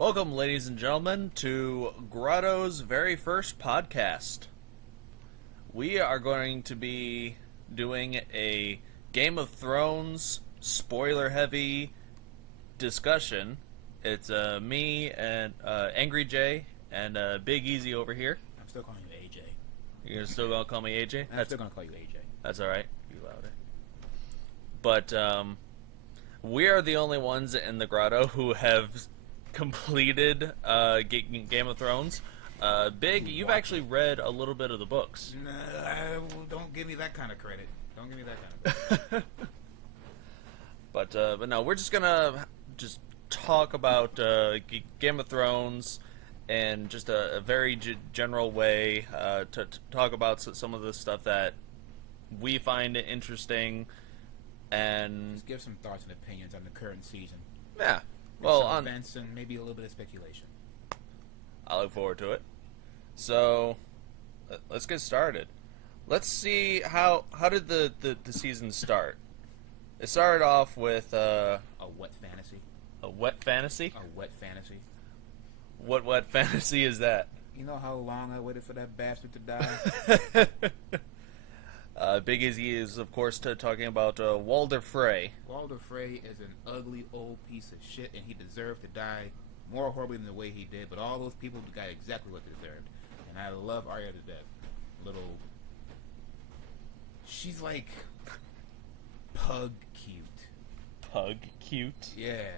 Welcome, ladies and gentlemen, to Grotto's very first podcast. We are going to be doing a Game of Thrones spoiler-heavy discussion. It's me and Angry Jay and Big Easy over here. I'm still calling you AJ. You're still gonna call me AJ? I'm still gonna call you AJ. That's all right. Be louder. But we are the only ones in the Grotto who have completed Game of Thrones. Big, you've actually read a little bit of the books. No, don't give me that kind of credit. Don't give me that kind of credit. But no, we're just gonna talk about Game of Thrones and just a very general way to talk about some of the stuff that we find interesting and Just give some thoughts and opinions on the current season. yeah. Make Well, some events and maybe a little bit of speculation. I look forward to it. So, let's get started. Let's see how did the season start. It started off with A wet fantasy. a wet fantasy. A wet fantasy. What wet fantasy is that? You know how long I waited for that bastard to die? Big Izzy is, of course, talking about Walder Frey. Walder Frey is an ugly old piece of shit, and he deserved to die more horribly than the way he did. But all those people got exactly what they deserved, and I love Arya to death. She's like pug cute. Pug cute. Yeah,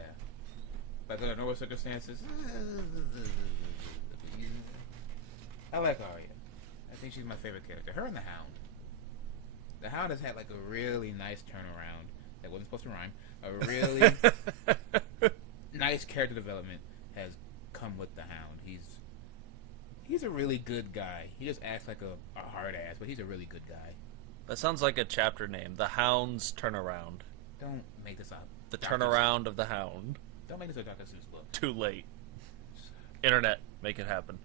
but under normal circumstances, I like Arya. I think she's my favorite character. Her and the Hound. The Hound has had like a really nice turnaround. That wasn't supposed to rhyme. A really nice character development has come with the Hound. He's a really good guy. He just acts like a hard ass, but he's a really good guy. That sounds like a chapter name. The Hound's Turnaround. Don't make this up. The Turnaround of the Hound. Don't make this a Dr. Seuss book. Too late. Internet, make it happen.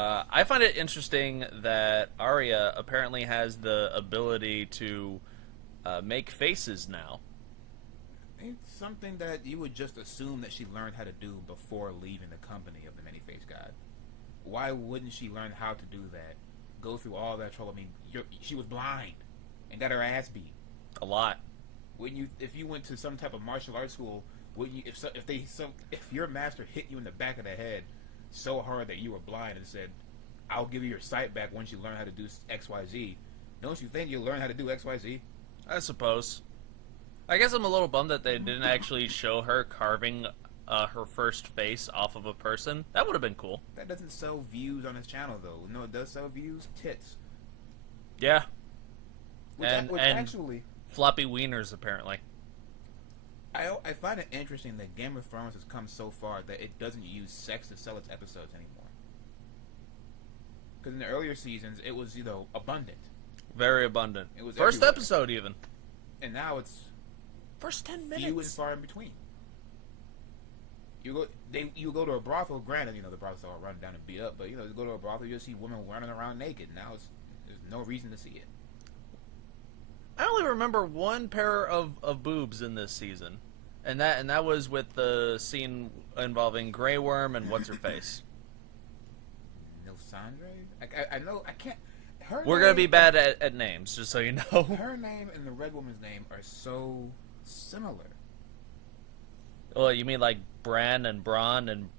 I find it interesting that Arya apparently has the ability to make faces now. It's something that you would just assume that she learned how to do before leaving the company of the Many-Faced God. Why wouldn't she learn how to do that? Go through all that trouble. I mean, she was blind and got her ass beat. A lot. If you went to some type of martial arts school, if your master hit you in the back of the head so hard that you were blind and said, "I'll give you your sight back once you learn how to do XYZ," don't you think you'll learn how to do XYZ? I suppose. I guess I'm a little bummed that they didn't actually show her carving her first face off of a person. That would have been cool. That doesn't sell views on his channel, though. No, it does sell views. Tits. Yeah. Which And actually, floppy wieners, apparently. I find it interesting that Game of Thrones has come so far that it doesn't use sex to sell its episodes anymore. Because in the earlier seasons, it was, abundant. Very abundant. It was first everywhere. episode, even. And now it's First 10 few and minutes. far in between. You go to a brothel. Granted, the brothels are run down and beat up, but you go to a brothel, you'll see women running around naked. Now there's no reason to see it. I only remember one pair of boobs in this season, and that was with the scene involving Grey Worm and what's her face. Nilsandre? I know I can't. We're gonna be bad at names, just so you know. Her name and the Red Woman's name are so similar. Well, you mean like Bran and Bronn and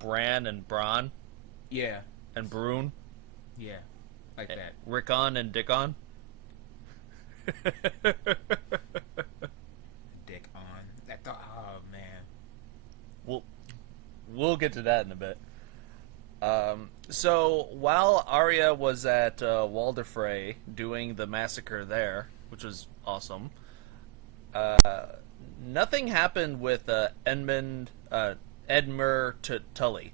Bran and Bronn Yeah, and Brune? yeah, like that. Rickon and Dickon? Dick on. Oh man. We'll get to that in a bit. So while Arya was at Walder Frey doing the massacre there, which was awesome, nothing happened with Edmure Tully.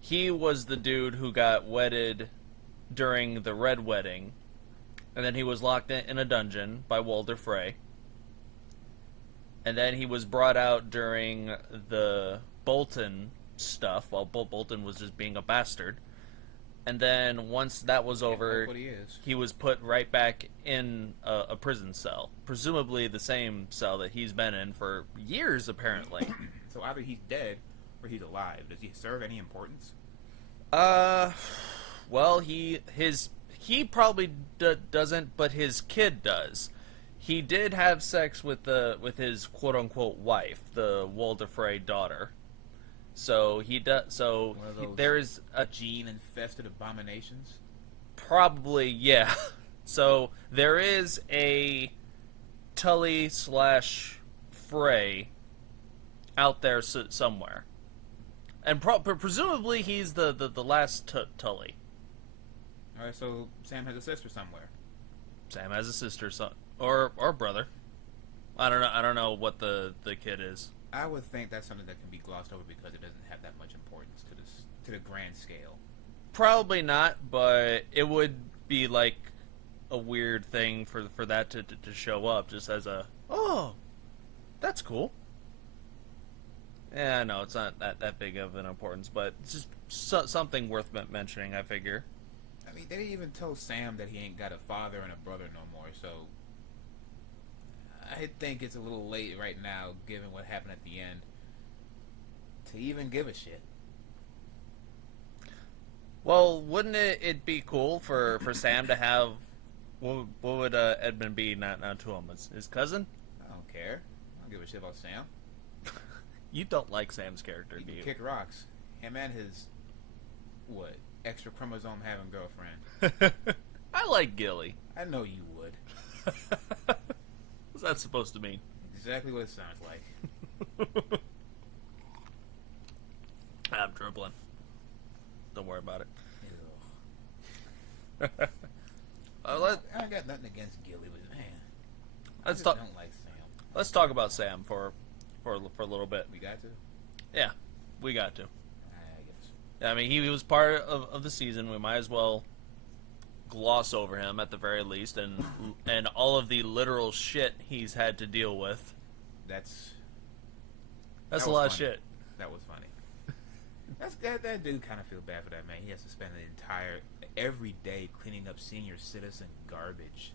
He was the dude who got wedded during the Red Wedding, and then he was locked in a dungeon by Walder Frey. And then he was brought out during the Bolton stuff, while Bolton was just being a bastard. And then once that was over, he was put right back in a prison cell. Presumably the same cell that he's been in for years, apparently. So either he's dead, Or he's alive. Does he serve any importance? Well, he probably doesn't, but his kid does. He did have sex with his quote unquote wife, the Walder Frey daughter. So he does. So One of those there is a gene-infested abominations. probably yeah. So there is a Tully / Frey out there somewhere, and presumably he's the last Tully. All right, so Sam has a sister somewhere. Sam has a sister, son, or brother. I don't know what the kid is. I would think that's something that can be glossed over because it doesn't have that much importance to the grand scale. Probably not, but it would be like a weird thing for that to show up just as a that's cool. Yeah, no, it's not that big of an importance, but it's just something worth mentioning, I figure. I mean, they didn't even tell Sam that he ain't got a father and a brother no more, so I think it's a little late right now, given what happened at the end, to even give a shit. Well, wouldn't it be cool for Sam to have what would Edmund be not to him? His cousin? I don't care. I don't give a shit about Sam. You don't like Sam's character, He do can you? kick rocks. Him and his extra chromosome having girlfriend. I like Gilly. I know you would. What's that supposed to mean? Exactly what it sounds like. I'm dribbling. Don't worry about it. Ew. I got nothing against Gilly, but man, I just don't like Sam. Let's talk about Sam for a little bit. We got to? Yeah, we got to. I guess. I mean, he was part of the season. We might as well gloss over him at the very least, and all of the literal shit he's had to deal with. That's a lot funny. of shit. That was funny. That dude kind of feel bad for that man. He has to spend every day cleaning up senior citizen garbage.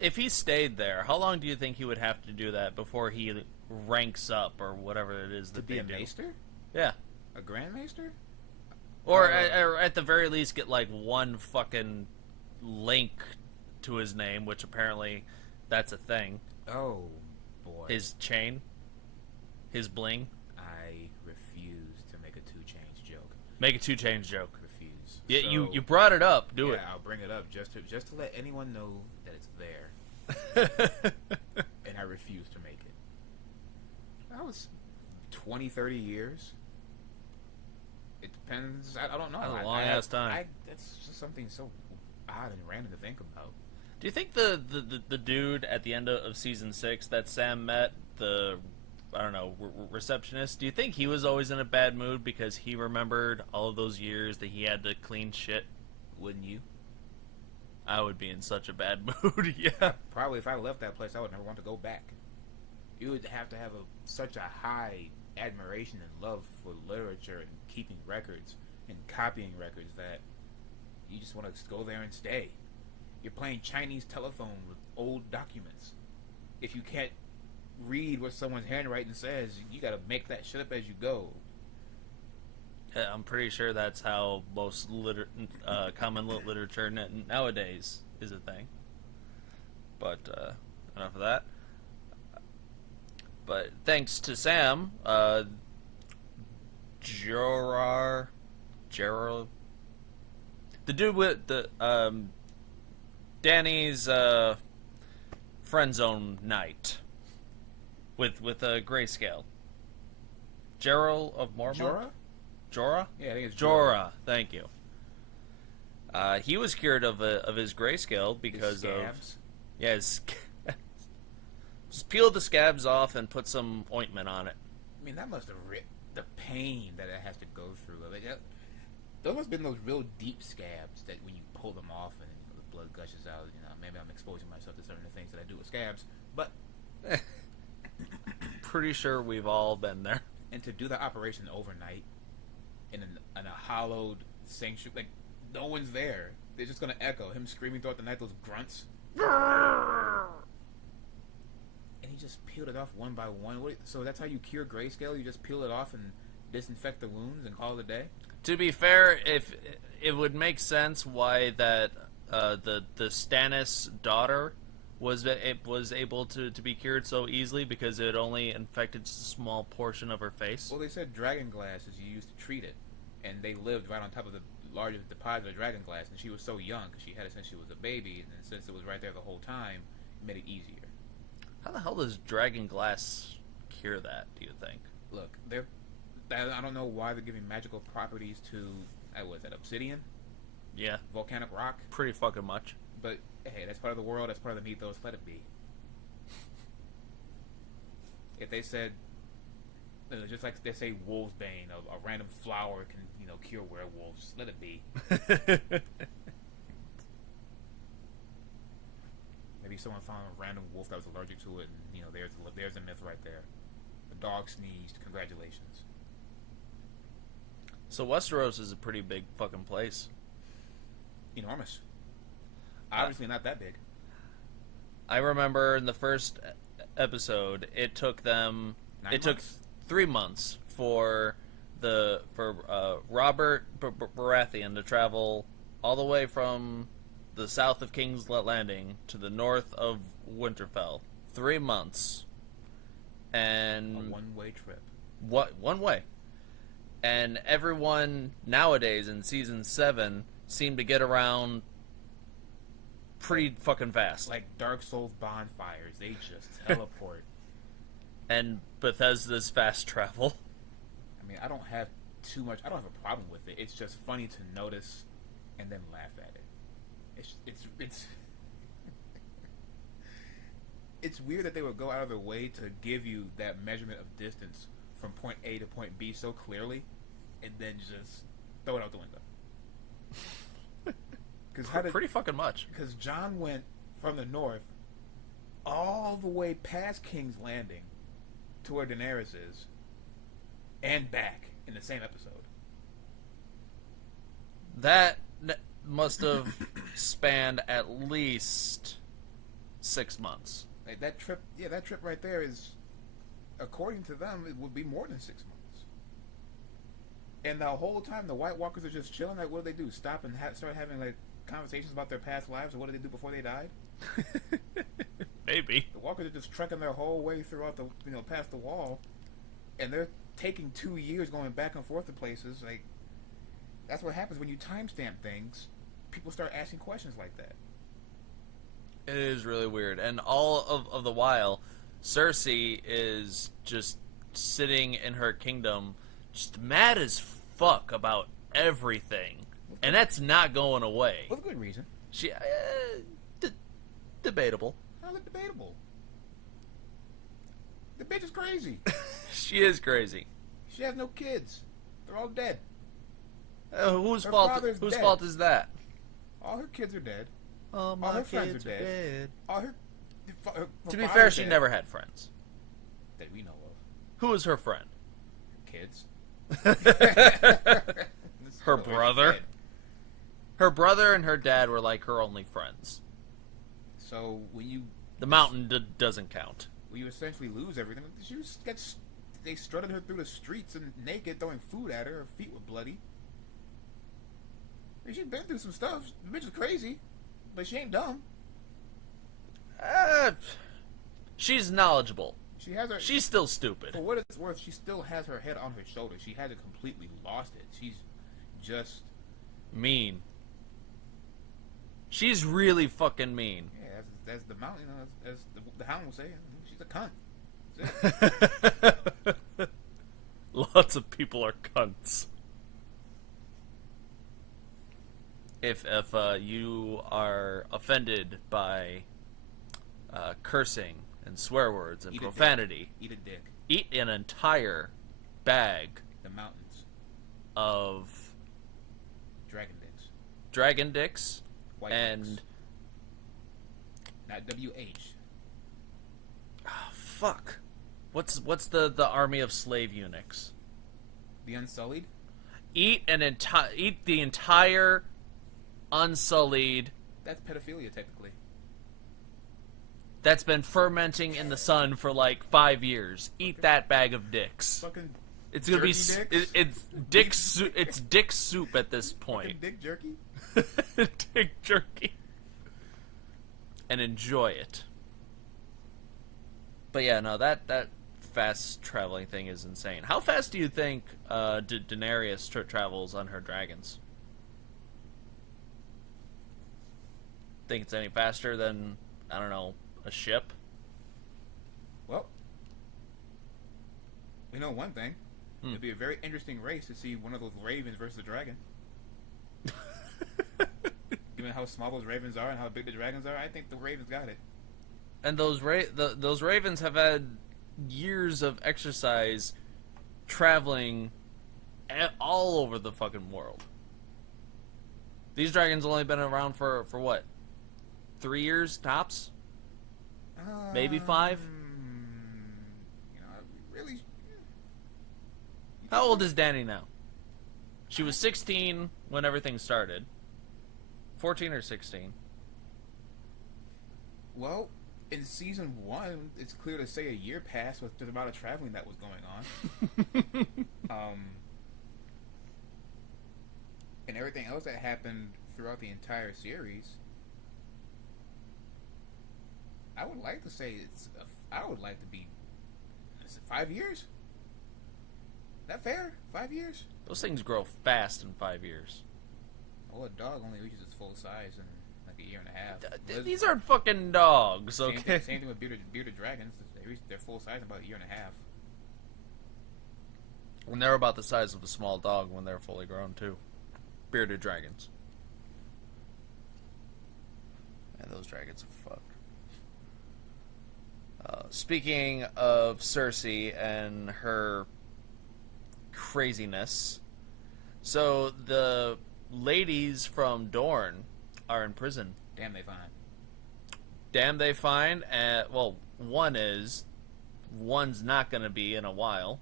If he stayed there, how long do you think he would have to do that before he ranks up or whatever it is that to be they a do? maester? Yeah. A grand maester? Or at the very least get like one fucking link to his name, which apparently that's a thing. Oh, boy. His chain. His bling. I refuse to make a 2 Chainz joke. Make a 2 Chainz joke. Refuse. Yeah, So, you brought it up. Do yeah, it. I'll bring it up just to let anyone know that it's there. And I refuse to make it. That was 20, 30 years. It depends. I don't know. That's a long ass time. That's just something so odd and random to think about. Do you think the dude at the end of season 6 that Sam met, the receptionist, do you think he was always in a bad mood because he remembered all of those years that he had to clean shit? Wouldn't you? I would be in such a bad mood. Yeah. Probably if I left that place, I would never want to go back. You would have to have such a high admiration and love for literature and keeping records and copying records that you just want to go there and stay. You're playing Chinese telephone with old documents. If you can't read what someone's handwriting says, you gotta make that shit up as you go. I'm pretty sure that's how most common literature nowadays is a thing. But enough of that. But thanks to Sam, Gerard, the dude with the Danny's friend zone night with a grayscale. Gerald of Mormont? Jorah? Yeah, I think it's Jorah. Thank you. He was cured of his grayscale because his scabs. Just peel the scabs off and put some ointment on it. I mean, that must have ripped the pain that it has to go through. Like, those must have been those real deep scabs that when you pull them off and the blood gushes out. Maybe I'm exposing myself to certain things that I do with scabs, but pretty sure we've all been there. And to do the operation overnight in a hollowed sanctuary, like no one's there. They're just gonna echo him screaming throughout the night. Those grunts. And he just peeled it off one by one. So that's how you cure grayscale? You just peel it off and disinfect the wounds and call it a day? To be fair, if it would make sense why that the Stannis daughter was able to be cured so easily, because it only infected just a small portion of her face. Well, they said dragon glass is used to treat it, and they lived right on top of the largest deposit of dragon glass, and she was so young because she had it since she was a baby, and since it was right there the whole time, it made it easier. How the hell does dragon glass cure that, do you think? Look, I don't know why they're giving magical properties to, what is that, obsidian? Yeah. Volcanic rock? Pretty fucking much. But, hey, that's part of the world, that's part of the mythos, let it be. If they said, just like they say wolfsbane, a random flower can, cure werewolves, let it be. Maybe someone found a random wolf that was allergic to it, and, there's a myth right there. The dog sneezed, congratulations. So Westeros is a pretty big fucking place. Enormous. Obviously not that big. I remember in the first episode, it took them... 9 months. Took 3 months for Robert Baratheon to travel all the way from the south of King's Landing to the north of Winterfell. 3 months. And... A one-way trip. One way. And everyone nowadays in Season 7 seemed to get around pretty fucking fast. Like Dark Souls bonfires. They just teleport. And Bethesda's fast travel. I mean, I don't have a problem with it. It's just funny to notice and then laugh at it. It's weird that they would go out of their way to give you that measurement of distance from point A to point B so clearly, and then just throw it out the window. Pretty fucking much. Because Jon went from the north all the way past King's Landing to where Daenerys is, and back in the same episode. That must have spanned at least 6 months. Like that trip right there is, according to them, it would be more than 6 months. And the whole time the White Walkers are just chilling. Like, what do they do? Stop and start having like conversations about their past lives, or what did they do before they died? Maybe. The Walkers are just trekking their whole way throughout the past the wall, and they're taking 2 years going back and forth to places. Like, that's what happens when you timestamp things. People start asking questions like that. It is really weird. And all of the while, Cersei is just sitting in her kingdom, just mad as fuck about everything. And that's not going away. With good reason. She, debatable. How's it debatable? The bitch is crazy. She is crazy. She has no kids. They're all dead. Whose Her fault? father's Whose dead. fault is that? All her kids are dead. All her my friends kids are dead. All her To be fair, father's she dead. never had friends. That we know of. Who was her friend? Kids. Her brother. Her brother and her dad were like her only friends. So The mountain doesn't count. when you essentially lose everything, they strutted her through the streets and naked, throwing food at her. Her feet were bloody. I mean, she's been through some stuff. The bitch is crazy, but she ain't dumb. She's knowledgeable. She has her. She's still stupid. For what it's worth, she still has her head on her shoulders. She hasn't completely lost it. She's just Mean. She's really fucking mean. yeah. That's the mountain. As the Hound will say, she's a cunt. That's it. Lots of people are cunts. If you are offended by cursing and swear words and Eat a profanity, Eat a dick. eat an entire bag The mountains. of Dragon dicks. White and dicks. Not WH. fuck. What's the army of slave eunuchs? The Unsullied. Eat the entire unsullied. That's pedophilia, technically. that's been fermenting in the sun for like 5 years. Eat that bag of dicks. Fucking It's gonna be jerky dicks? it's dick soup. It's dick soup at this fucking point. dick jerky. Dick jerky. And enjoy it. But yeah, no, that fast traveling thing is insane. How fast do you think Daenerys travels on her dragons? Think it's any faster than, I don't know, a ship? Well, we know one thing. It'd be a very interesting race to see one of those ravens versus a dragon. Given how small those ravens are and how big the dragons are, I think the ravens got it. And those those ravens have had years of exercise traveling all over the fucking world. These dragons only been around for what? 3 years tops? Maybe 5? You know, really. How old is Dany now? She was 16 when everything started. 14 or 16? Well, in season 1, it's clear to say a year passed with the amount of traveling that was going on. And everything else that happened throughout the entire series. I would like to say I would like to be. Is it 5 years? Is that fair? 5 years? Those things grow fast in 5 years. Well, a dog only reaches its full size in like a year and a half. These aren't fucking dogs, okay? Same thing with bearded dragons. They reach their full size in about a year and a half. And they're about the size of a small dog when they're fully grown, too. Bearded dragons. Man, those dragons are fucked. Speaking of Cersei and her craziness, so the ladies from Dorne are in prison. Damn, they fine. Damn, they fine. Well, one's not going to be in a while.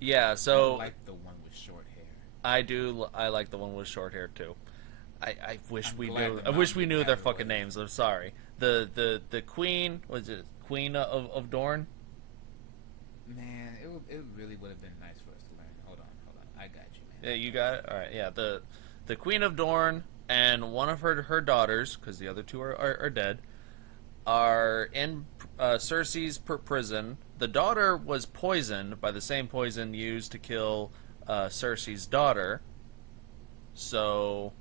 Yeah, so I like the one with short hair. I do. I like the one with short hair too. I wish we glad knew. the I wish we mountain knew had their it fucking away. names. I'm sorry. The queen, was it Queen of Dorne? Man, it really would have been nice for us to learn. Hold on. I got you, man. Yeah, you got it. All right. Yeah, the Queen of Dorne and one of her daughters, because the other two are dead, are in Cersei's prison. The daughter was poisoned by the same poison used to kill Cersei's daughter. So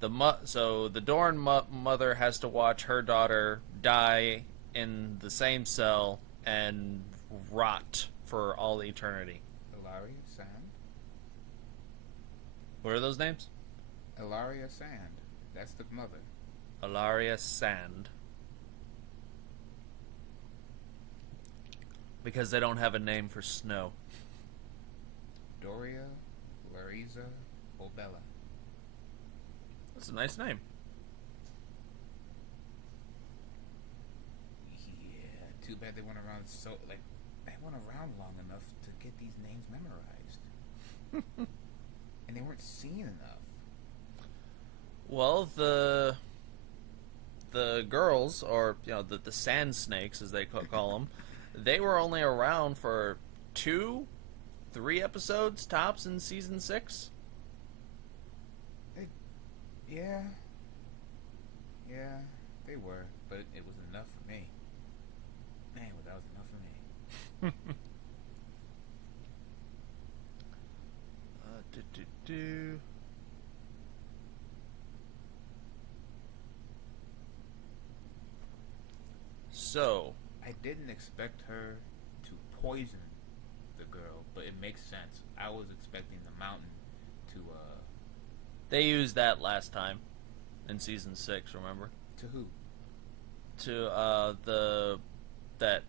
the Dorne mother has to watch her daughter die in the same cell and rot for all eternity. Ilaria Sand. What are those names? Ilaria Sand. That's the mother. Ilaria Sand. Because they don't have a name for snow. Doria Larisa Obella. That's a nice name. Yeah, too bad they went around they went around long enough to get these names memorized. And they weren't seen enough. Well, the girls, or the sand snakes as they call them, they were only around for 2-3 episodes tops in season 6. Yeah, they were, but it was enough for me. Man, that was enough for me. So, I didn't expect her to poison the girl, but it makes sense. I was expecting the mountain to, they used that last time in season 6, remember? to who? To, that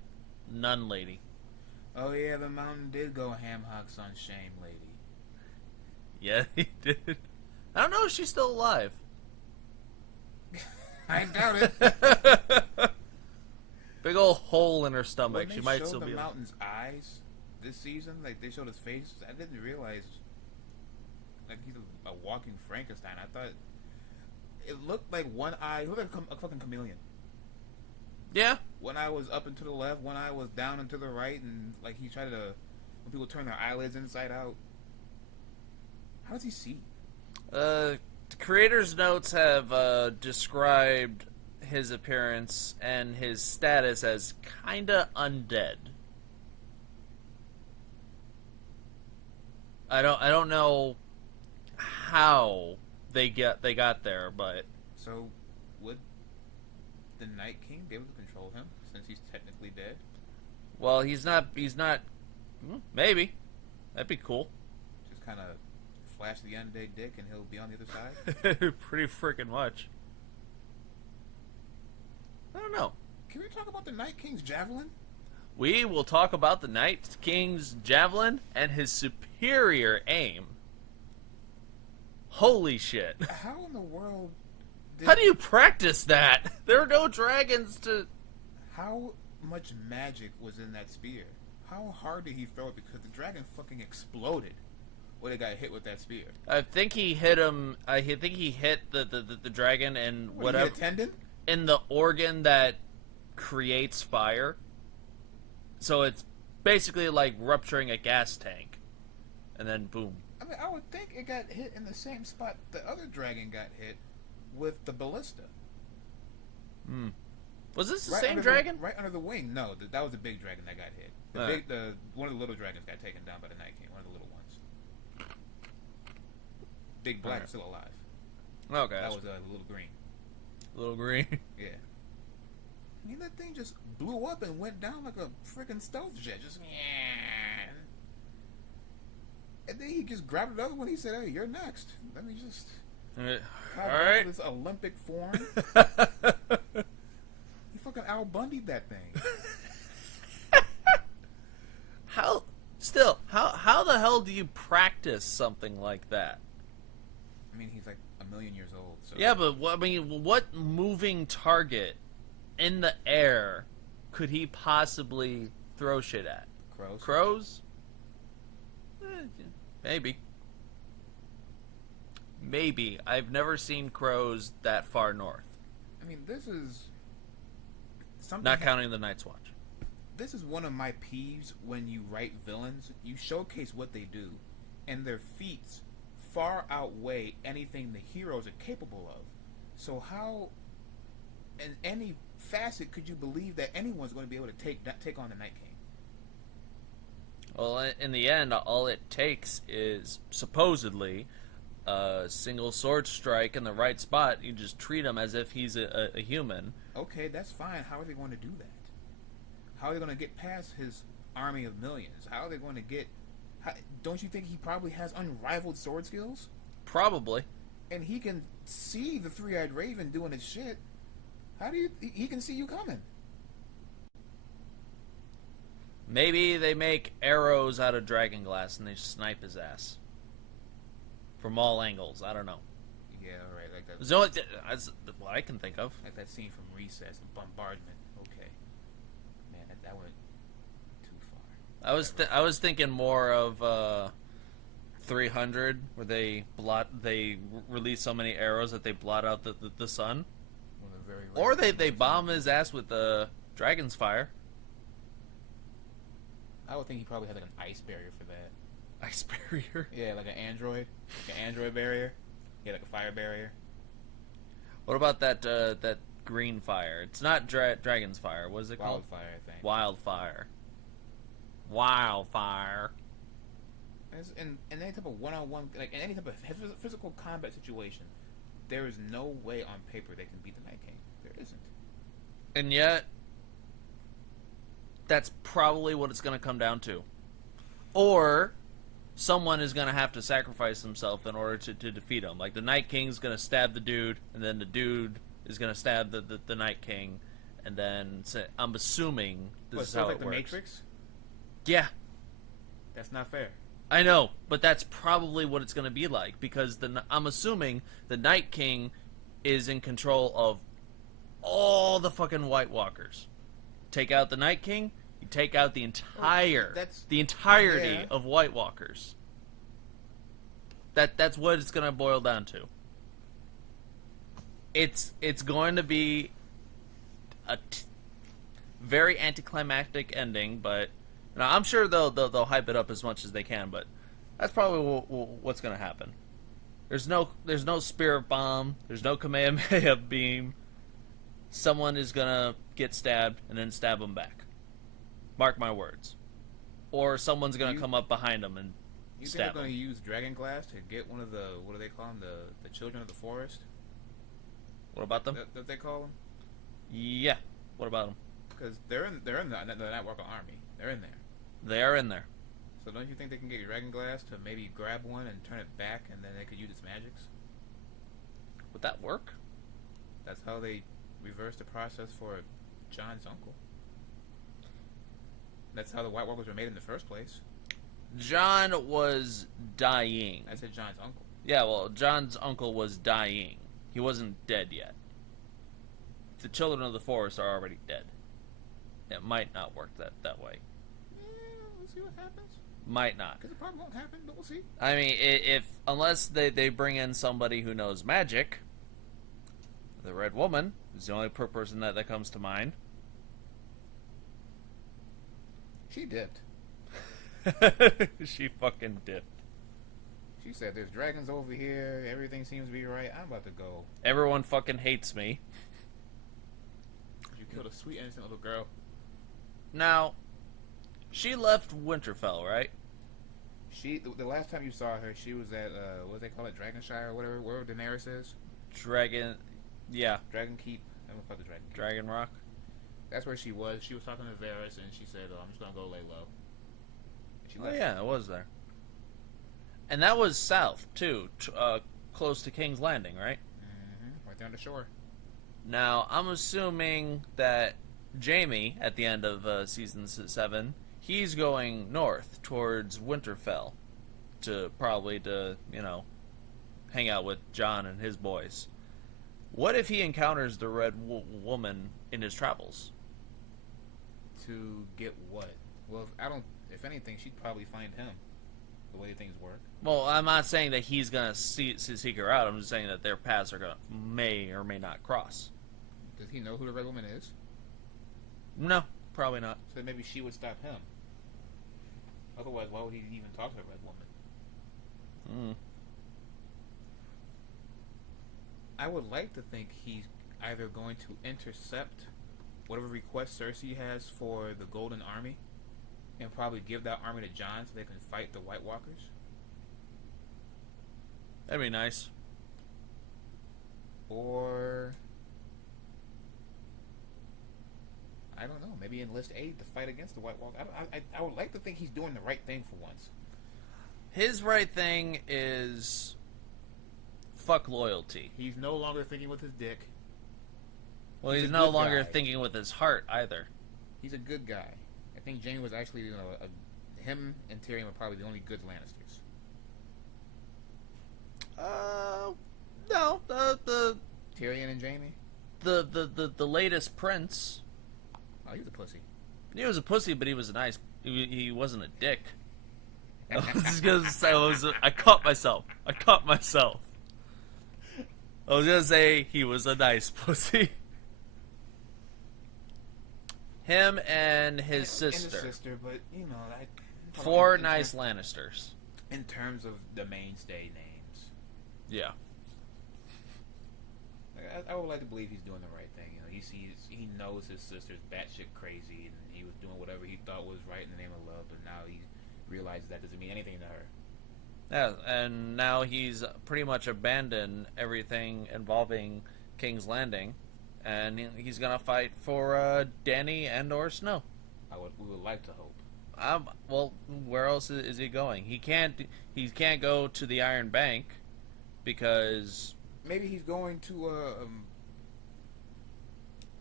nun lady. Oh yeah, the mountain did go ham hocks on shame, lady. Yeah, he did. I don't know if she's still alive. I doubt it. Big old hole in her stomach. When She they might showed still the be alive. mountain's eyes this season, like they showed his face, I didn't realize. I didn't realize. I didn't realize. I didn't realize. I didn't realize. I didn't realize. I didn't realize. I didn't realize. I didn't realize. I didn't realize. I didn't realize. like he's a walking Frankenstein. I thought it looked like one eye. It looked like a fucking chameleon. Yeah. One eye was up and to the left, one eye was down and to the right, and like he tried to. When people turn their eyelids inside out, how does he see? The creator's notes have described his appearance and his status as kinda undead. I don't know how they got there, but So, would the Night King be able to control him since he's technically dead? well, he's not. Maybe that'd be cool. Just kind of flash the undead dick and he'll be on the other side? Pretty freaking much. I don't know. Can we talk about the Night King's javelin? We will talk about the Night King's javelin and his superior aim. Holy shit. How in the world did... How do you practice that? There are no dragons to... How much magic was in that spear? How hard did he throw it? Because the dragon fucking exploded when it got hit with that spear. I think he hit him... I think he hit the dragon and What, whatever... a tendon? In the organ that creates fire. So it's basically like rupturing a gas tank. And then boom. I mean, I would think it got hit in the same spot the other dragon got hit with the ballista. Hmm. Was this the Right same under dragon? Right under the wing. No, that was the big dragon that got hit. One of the little dragons got taken down by the Night King. One of the little ones. Big Black is still alive. Okay. That was Little Green. Little Green. Yeah. I mean, that thing just blew up and went down like a freaking stealth jet. Just yeah. And then he just grabbed another one. He said, "Hey, you're next. Let me just." All right. This Olympic form. He fucking Al Bundy'd that thing. How the hell do you practice something like that? I mean, he's like 1,000,000 years old. So. Yeah, but what moving target in the air could he possibly throw shit at? Crows. Crows? Maybe. Maybe. I've never seen crows that far north. I mean, this is something. Not counting the Night's Watch. This is one of my peeves when you write villains. You showcase what they do, and their feats far outweigh anything the heroes are capable of. So how, in any facet, could you believe that anyone's going to be able to take on the Night King? Well, in the end, all it takes is supposedly a single sword strike in the right spot. You just treat him as if he's a human. Okay, that's fine. How are they going to do that? How are they going to get past his army of millions? How are they going to get... don't you think he probably has unrivaled sword skills? Probably. And he can see the three-eyed raven doing his shit. How do you... He can see you coming. Maybe they make arrows out of dragon glass and they snipe his ass. From all angles. I don't know. Yeah, right. Like that. That's what I can think of. Like that scene from Recess, the bombardment. Okay. Man, that went too far. I was thinking more of 300, where they release so many arrows that they blot out the sun. Or they bomb his ass with the dragon's fire. I would think he probably had like an ice barrier for that. Ice barrier? Yeah, like an android. Like an android barrier. Yeah, like a fire barrier. What about that green fire? It's not dragon's fire. What is it called? Wildfire, I think. Wildfire. Wildfire. In any type of one-on-one, like in any type of physical combat situation, there is no way on paper they can beat the Night King. There isn't. And yet, that's probably what it's going to come down to. Or someone is going to have to sacrifice himself in order to defeat him. Like the Night King's going to stab the dude, and then the dude is going to stab the Night King, and then I'm assuming this is how like it the works. Matrix? Yeah. That's not fair. I know, but that's probably what it's going to be like, because I'm assuming the Night King is in control of all the fucking White Walkers. Take out the Night King, you take out the entirety of White Walkers. That's what it's gonna boil down to. It's going to be a very anticlimactic ending, but I'm sure they'll hype it up as much as they can. But that's probably what's going to happen. There's no spirit bomb. There's no Kamehameha beam. Someone is gonna get stabbed and then stab them back. Mark my words. Or someone's gonna come up behind them and you stab think they're them. going to use dragon glass to get one of the, what do they call them, the children of the forest? What about them? That they call them? Yeah. What about them? Because they're in the Nightwalker army. They're in there. They are in there. So don't you think they can get dragon glass to maybe grab one and turn it back, and then they could use its magics? Would that work? That's how they reverse the process for John's uncle. That's how the White Walkers were made in the first place. John was dying. I said John's uncle. Yeah, well, John's uncle was dying. He wasn't dead yet. The children of the forest are already dead. It might not work that way. Yeah, we'll see what happens. Might not. Because it probably won't happen, but we'll see. I mean, if unless they bring in somebody who knows magic, the Red Woman is the only person that comes to mind. She dipped. She fucking dipped. She said, "There's dragons over here. Everything seems to be right. I'm about to go." Everyone fucking hates me. You killed a sweet, innocent little girl. Now, she left Winterfell, right? The last time you saw her, she was at, what do they call it, Dragonshire or whatever, where Daenerys is? Yeah. Dragon Keep. I don't know about the Dragon Keep. Dragon Rock. That's where she was. She was talking to Varys, and she said, I'm just going to go lay low. And she Oh, left. yeah, it was there. And that was south, too, close to King's Landing, right? Mm-hmm. Right there on the shore. Now, I'm assuming that Jaime, at the end of Season 7, he's going north towards Winterfell to hang out with Jon and his boys. What if he encounters the Red Woman in his travels? To get what? Well, if anything, she'd probably find him. The way things work. Well, I'm not saying that he's gonna seek her out. I'm just saying that their paths may or may not cross. Does he know who the Red Woman is? No, probably not. So maybe she would stop him. Otherwise, why would he even talk to the Red Woman? I would like to think he's either going to intercept whatever request Cersei has for the Golden Army, and probably give that army to Jon so they can fight the White Walkers. That'd be nice. Or I don't know, maybe enlist aid to fight against the White Walkers. I would like to think he's doing the right thing for once. His right thing is fuck loyalty. He's no longer thinking with his dick. Well, He's he's a no good longer guy. thinking with his heart either. He's a good guy. I think Jaime was actually, him and Tyrion were probably the only good Lannisters. No, the Tyrion and Jaime? the latest prince. Oh, he's a pussy. He was a pussy, but he was nice. He wasn't a dick. I was just gonna say I caught myself. I was gonna say he was a nice pussy. Him and his sister. And his sister, but, Four nice Lannisters. In terms of the mainstay names. Yeah. I would like to believe he's doing the right thing. He knows his sister's batshit crazy, and he was doing whatever he thought was right in the name of love, but now he realizes that doesn't mean anything to her. Yeah, and now he's pretty much abandoned everything involving King's Landing, and he's gonna fight for Dany and/or Snow. We would like to hope. Well, where else is he going? He can't go to the Iron Bank because Maybe he's going to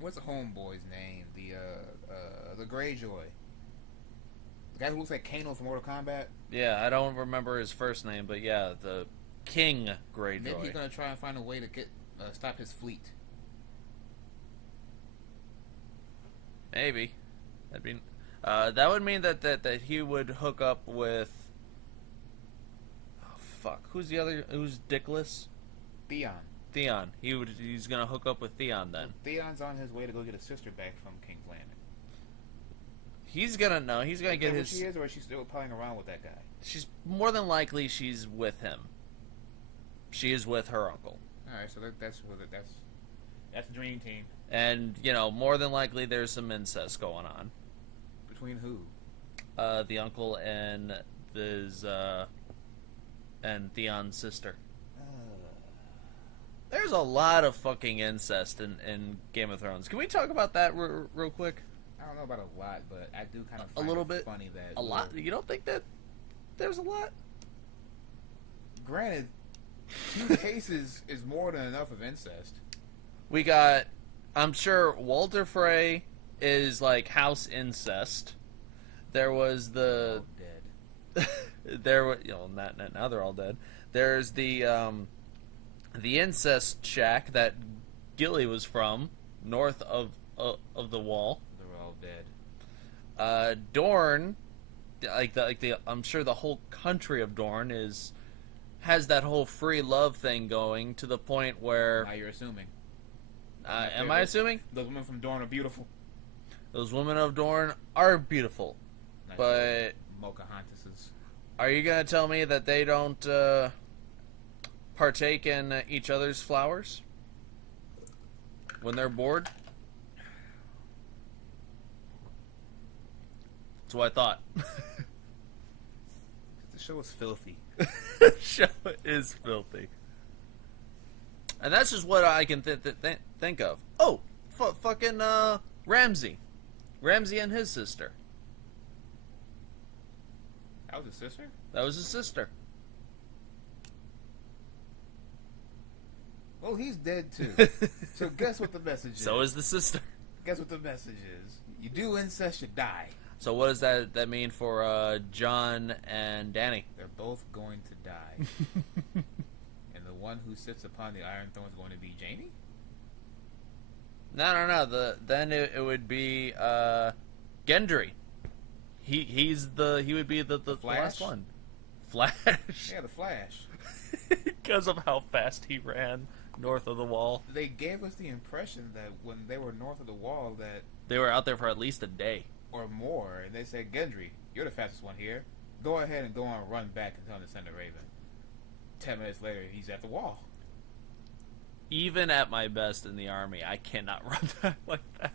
what's the homeboy's name? The Greyjoy. The guy who looks like Kano from Mortal Kombat. yeah, I don't remember his first name, but yeah, the King Greyjoy. Maybe he's gonna try and find a way to get stop his fleet. Maybe that would mean that he would hook up with fuck. Who's the other? Who's dickless? Theon. Theon. He's gonna hook up with Theon then. Theon's on his way to go get his sister back from King's Landing. He's gonna know. He's gonna get his. She is, or is she still playing around with that guy? She's more than likely she's with him. She is with her uncle. All right, so that's the dream team. And more than likely there's some incest going on Between who? the uncle and his and Theon's sister. There's a lot of fucking incest in Game of Thrones. Can we talk about that real quick? I don't know about a lot, but I do kind of A little bit funny that a lot. You don't think that there's a lot? Granted, 2 cases is more than enough of incest. We got. I'm sure Walder Frey is like house incest. There was the. All dead. There were now they're all dead. There's the incest shack that Gilly was from, north of the wall. They're all dead. Dorne, I'm sure the whole country of Dorne has that whole free love thing going to the point where. Now you're assuming. Am I assuming? Those women from Dorne are beautiful. Those women of Dorne are beautiful, Nice but Pocahontases. are you gonna tell me that they don't partake in each other's flowers when they're bored? That's what I thought. The show is filthy. The show is filthy. And that's just what I can think of. Oh, fucking Ramsay. Ramsay and his sister. That was his sister? That was his sister. Well, he's dead too. So guess what the message is? So is the sister. Guess what the message is? You do incest, you die. So what does that mean for John and Dany? They're both going to die. And the one who sits upon the Iron Throne is going to be Jaime? No. Then it would be Gendry. He would be the last one. Flash. Yeah, the Flash. Because of how fast he ran north of the wall. They gave us the impression that when they were north of the wall that They were out there for at least a day. or more, and they said, Gendry, you're the fastest one here. Go ahead and go on run back and tell him to send a Raven. 10 minutes later, he's at the wall. Even at my best in the army, I cannot run that like that.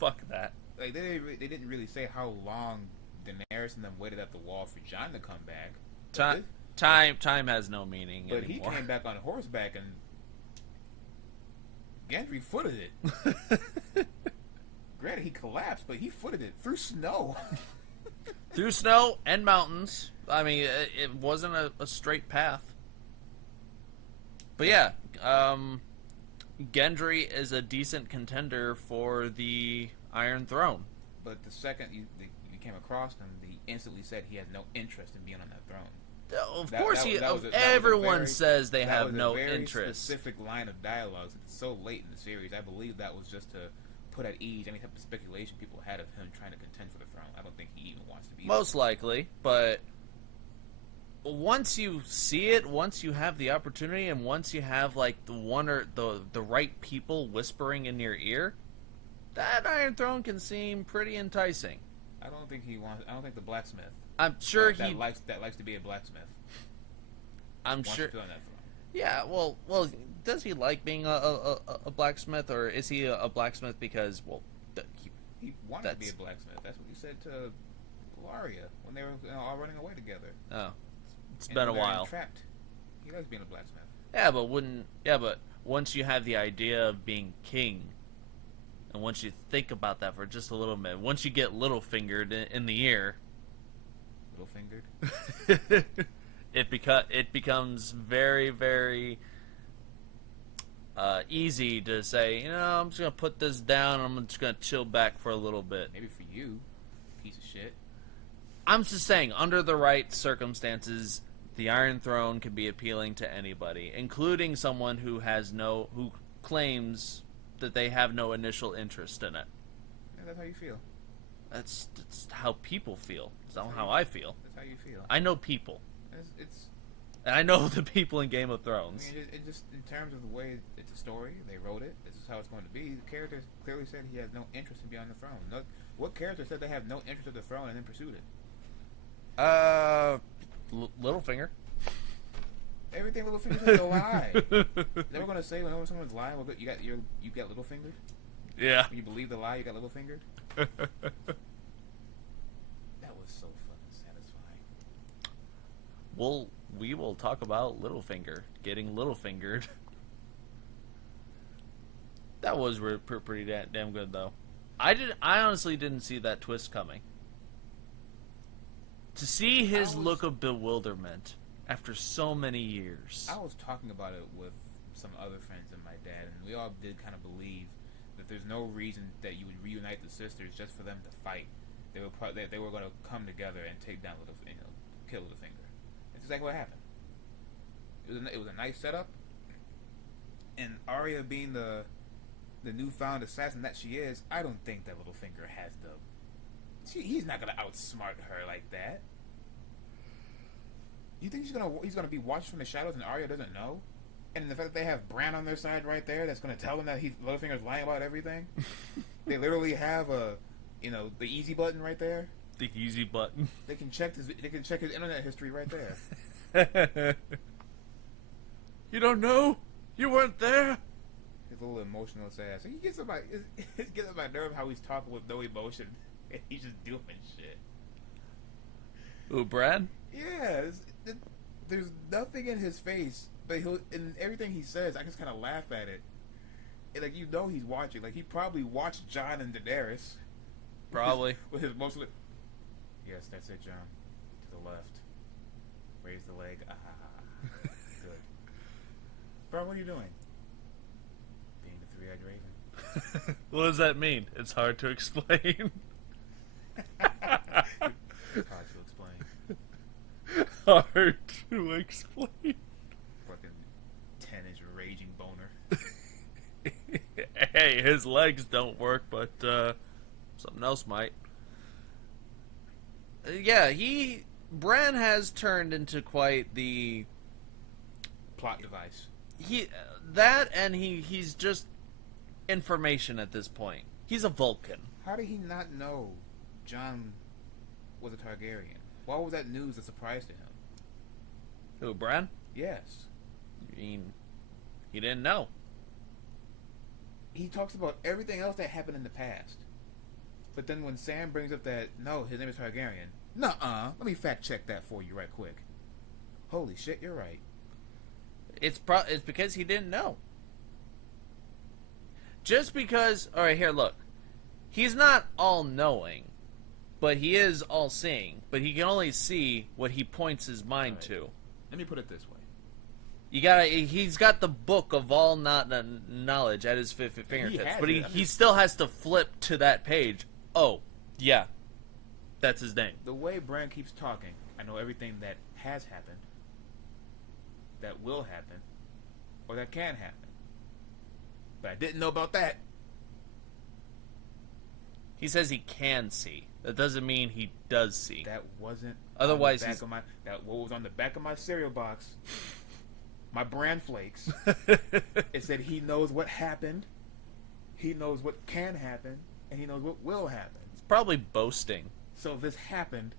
Fuck that. Like they didn't really say how long Daenerys and them waited at the wall for Jon to come back. Time has no meaning But anymore. he came back on horseback and Gendry footed it. Granted, he collapsed, but he footed it through snow. Through snow and mountains. I mean, it wasn't a straight path. But yeah, Gendry is a decent contender for the Iron Throne. But the second you came across him, he instantly said he has no interest in being on that throne. Of That- course, that was a everyone very- says they that have was no a very interest. Specific line of dialogue. It's so late in the series. I believe that was just to put at ease any type of speculation people had of him trying to contend for the throne. I don't think he even wants to be. Most likely, but once you see it, once you have the opportunity, and once you have like the right people whispering in your ear, that Iron Throne can seem pretty enticing. I don't think he wants. I don't think the blacksmith. I'm sure that likes to be a blacksmith. I'm wants sure. to be on that throne. Yeah. Well. Does he like being a blacksmith, or is he a blacksmith because He wanted to be a blacksmith. That's what he said to Laria when they were all running away together. Oh, it's been a while. Trapped. He likes being a blacksmith. Yeah, but once you have the idea of being king, and once you think about that for just a little bit, once you get Littlefingered in the ear, Little fingered. it becomes very, very easy to say, I'm just gonna put this down. And I'm just gonna chill back for a little bit. Maybe for you, piece of shit. I'm just saying, under the right circumstances, the Iron Throne can be appealing to anybody, including someone who claims that they have no initial interest in it. Yeah, that's how you feel. That's how people feel. It's not how I feel. That's how you feel. I know people. It's And I know the people in Game of I Thrones. mean, it just in terms of the way it's a story, they wrote it. This is how it's going to be. The character clearly said he has no interest in being on the throne. No, what character said they have no interest in the throne and then pursued it? Littlefinger. Everything Littlefinger said is a lie. They were going to say when someone's lying, well, you got Littlefinger. Yeah. When you believe the lie, you got Littlefinger. That was so fucking satisfying. We will talk about Littlefinger getting Littlefingered. That was pretty damn good though. I honestly didn't see that twist coming. To see his look of bewilderment after so many years. I was talking about it with some other friends and my dad, and we all did kind of believe that there's no reason that you would reunite the sisters just for them to fight. They were going to come together and take down kill Littlefinger. That's exactly what happened. It was a nice setup, and Arya being the newfound assassin that she is, I don't think that Littlefinger has he's not gonna outsmart her like that. You think he's gonna be watched from the shadows and Arya doesn't know? And the fact that they have Bran on their side right there, that's gonna tell them that Littlefinger's lying about everything. They literally have the easy button right there. The easy button. They can check his internet history right there. You don't know? You weren't there? He's a little emotional, sad. So he gets on my nerve how he's talking with no emotion. He's just doing shit. Ooh, Brad? Yeah, there's nothing in his face, but in everything he says, I just kind of laugh at it. And he's watching. Like he probably watched Jon and Daenerys. Probably. With his emotional. Yes, that's it, Jon. To the left. Raise the leg. Ah, good. Bro, what are you doing? Being the three-eyed raven. What does that mean? It's hard to explain. It's hard to explain. Hard to explain. Fucking 10-inch raging boner. Hey, his legs don't work, but something else might. Yeah, Bran has turned into quite the plot device. He's just information at this point. He's a Vulcan. How did he not know Jon was a Targaryen? Why was that news a surprise to him? Who, Bran? Yes. I mean, he didn't know. He talks about everything else that happened in the past. But then when Sam brings up that, no, his name is Targaryen. Nuh-uh. Let me fact check that for you right quick. Holy shit, you're right. It's because he didn't know. Just because... Alright, here, look. He's not all-knowing, but he is all-seeing. But he can only see what he points his mind to. Let me put it this way. He's got the book of all knowledge at his fingertips, but he still has to flip to that page. Oh, yeah, that's his name. The way Bran keeps talking, I know everything that has happened, that will happen, or that can happen. But I didn't know about that. He says he can see. That doesn't mean he does see. That wasn't. Otherwise, what was on the back of my cereal box. My bran flakes. It said he knows what happened, he knows what can happen, and he knows what will happen. It's probably boasting. So if this happened,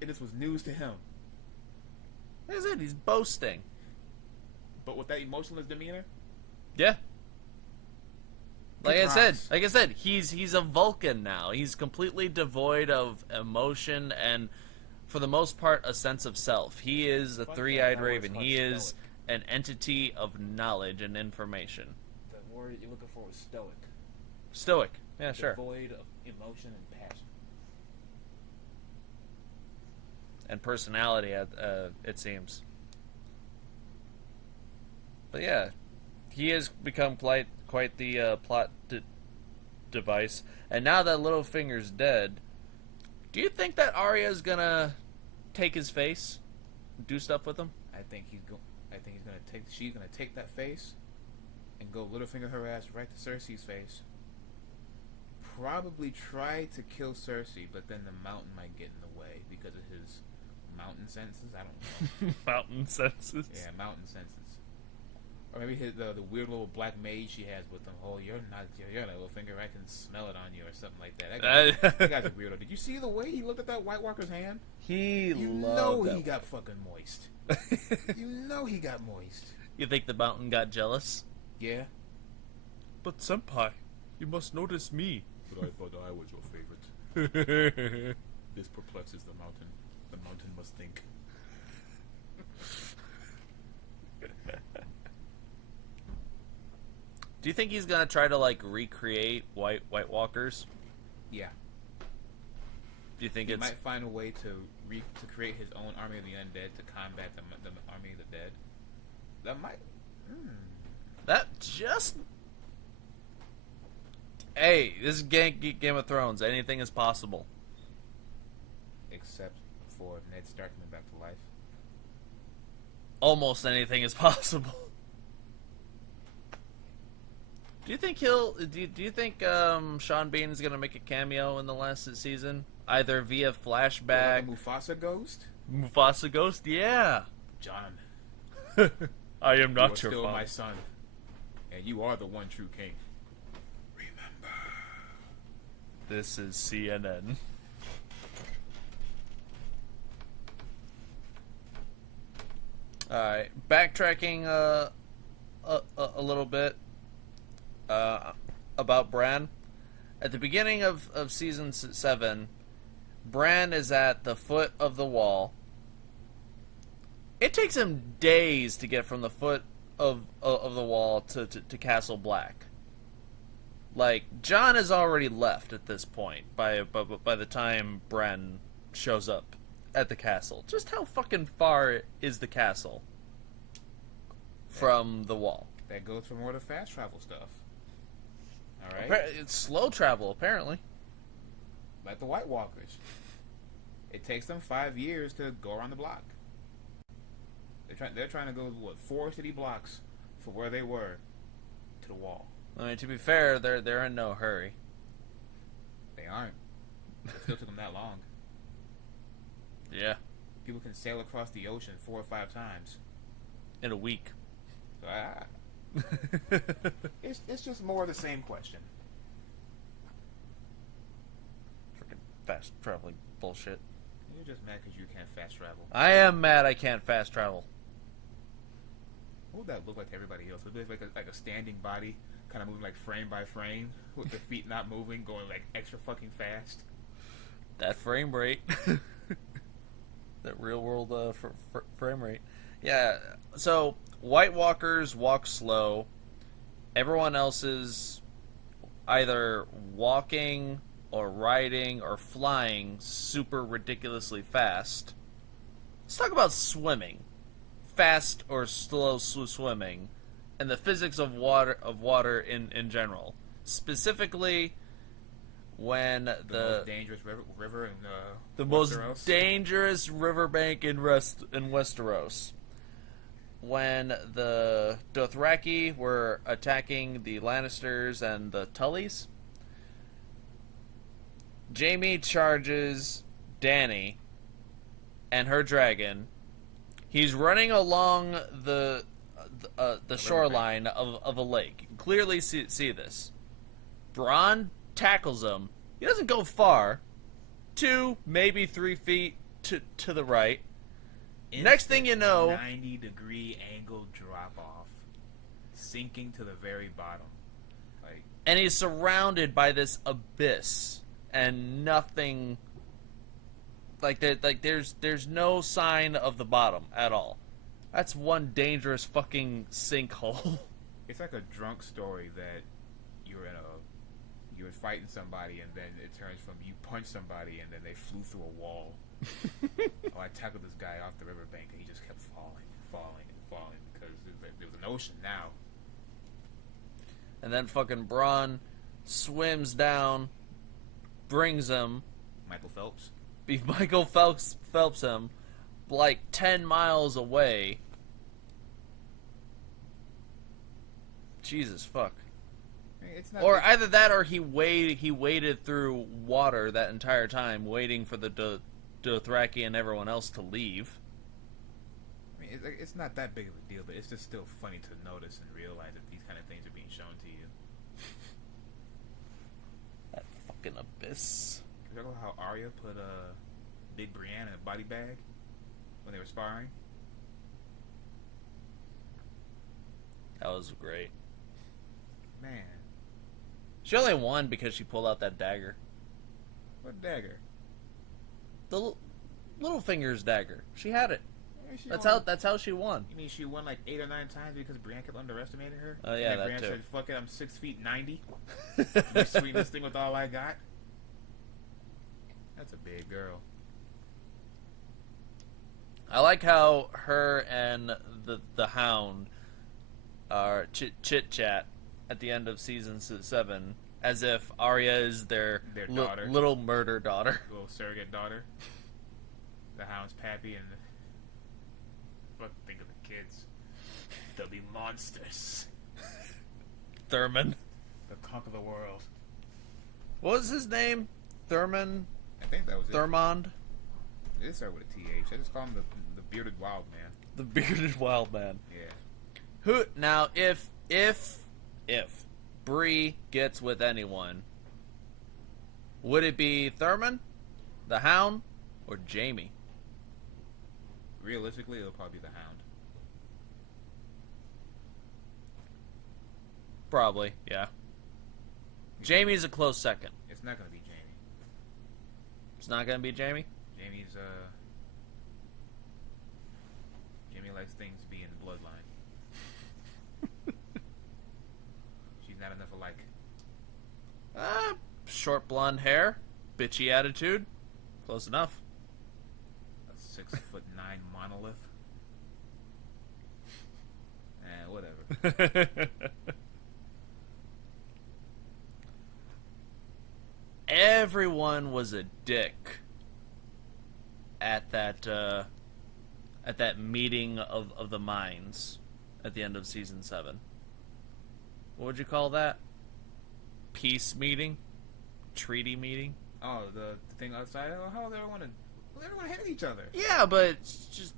and this was news to him. Like I said, he's boasting. But with that emotionless demeanor? Yeah. Like I said, he's a Vulcan now. He's completely devoid of emotion and, for the most part, a sense of self. He is a three-eyed raven. He is an entity of knowledge and information. The word you're looking for is stoic. Stoic. Yeah, sure. Devoid of emotion and passion. And personality, it seems. But yeah, he has become quite the plot device. And now that Littlefinger's dead, do you think that Arya's gonna take his face, do stuff with him? She's gonna take that face and go Littlefinger her ass right to Cersei's face. Probably try to kill Cersei, but then the mountain might get in the way because of his mountain senses. I don't know. Mountain senses. Yeah, mountain senses. Or maybe the weird little black maid she has with them. Oh, you're not your little finger. I can smell it on you, or something like that. That guy's a weirdo. Did you see the way he looked at that White Walker's hand? He loved that. He got fucking moist. You know he got moist. You think the mountain got jealous? Yeah. But senpai, you must notice me. But I thought I was your favorite. This perplexes the mountain. The mountain must think. Do you think he's gonna try to like recreate White Walkers? Yeah. Do you think he it's might find a way to create his own army of the undead to combat the army of the dead? That might. That just. Hey, this is Game of Thrones. Anything is possible. Except for Ned Stark coming back to life. Almost anything is possible. Do you think Do you think Sean Bean is gonna make a cameo in the last season, either via flashback? Like a Mufasa ghost. Mufasa ghost, yeah. John, I am not you are your still father. my son, and you are the one true king. Remember. This is CNN. All right, backtracking a little bit. About Bran. At the beginning of season 7, Bran is at the foot of the wall. It takes him days to get from the foot of the wall to Castle Black. Like, Jon has already left at this point by the time Bran shows up at the castle. Just how fucking far is the castle from the wall? That goes for more of the fast travel stuff. All right. It's slow travel, apparently. Like the White Walkers. It takes them 5 years to go around the block. They're trying to go, 4 city blocks from where they were to the wall. I mean, to be fair, they're in no hurry. They aren't. It still took them that long. Yeah. People can sail across the ocean 4 or 5 times In a week. So it's just more of the same question. Freaking fast traveling bullshit. You're just mad because you can't fast travel. I am mad I can't fast travel. What would that look like to everybody else? Would it be like a standing body, kind of moving like frame by frame, with the feet not moving, going like extra fucking fast? That frame rate. That real world frame rate. Yeah, so White Walkers walk slow. Everyone else is either walking or riding or flying super ridiculously fast. Let's talk about swimming. Fast or slow swimming. And the physics of water in general. Specifically, when the most dangerous river in the Westeros. most dangerous riverbank in Westeros. When the Dothraki were attacking the Lannisters and the Tullys, Jaime charges Dany and her dragon. He's running along the shoreline of a lake. You can clearly see this. Bronn tackles him. He doesn't go far. 2, maybe 3 feet to the right. Next thing you know, 90-degree angle drop off, sinking to the very bottom, and he's surrounded by this abyss, and nothing. There's no sign of the bottom at all. That's one dangerous fucking sinkhole. It's like a drunk story that you're fighting somebody, and then it turns from you punch somebody, and then they flew through a wall. Oh, I tackled this guy off the riverbank, and he just kept falling because there was an ocean now. And then fucking Bronn swims down, brings him. Michael Phelps. Michael Phelps him like 10 miles away. Jesus fuck. It's not or either that, or he waded through water that entire time, waiting for the Dothraki and everyone else to leave. I mean, it's not that big of a deal, but it's just still funny to notice and realize that these kind of things are being shown to you. That fucking abyss. You know how Arya put Big Brienne in a body bag when they were sparring? That was great. Man. She only won because she pulled out that dagger. What dagger? The Littlefinger's dagger. She had it. Yeah, That's how she won. You mean she won like 8 or 9 times because Brienne kept underestimating her? Oh yeah, and that Brienne too. said, "Fuck it, I'm 6 feet 90. You sweeten this thing with all I got." That's a big girl. I like how her and the Hound are chit chat at the end of season 7, as if Arya is their daughter, little murder daughter, little surrogate daughter. The Hound's pappy and think of the kids. They'll be monsters. Thurman. They'll conquer the world. What was his name? Thurman. I think that was it. Thurmond. It did start with a TH. I just call him the bearded wild man. The bearded wild man. Yeah. Who now? If Bree gets with anyone, would it be Thurman, the Hound, or Jaime? Realistically, it'll probably be the Hound. Probably, yeah. Jaime's a close second. It's not gonna be Jaime. It's not gonna be Jaime? Jaime likes things to be in the bloodline. She's not enough alike. Short blonde hair, bitchy attitude. Close enough. A 6'9" monolith. Whatever. Everyone was a dick at that meeting of the minds at the end of season 7. What would you call that? Peace meeting? Treaty meeting? Oh, the thing outside. Oh, how does everyone hate each other? Yeah, but it's just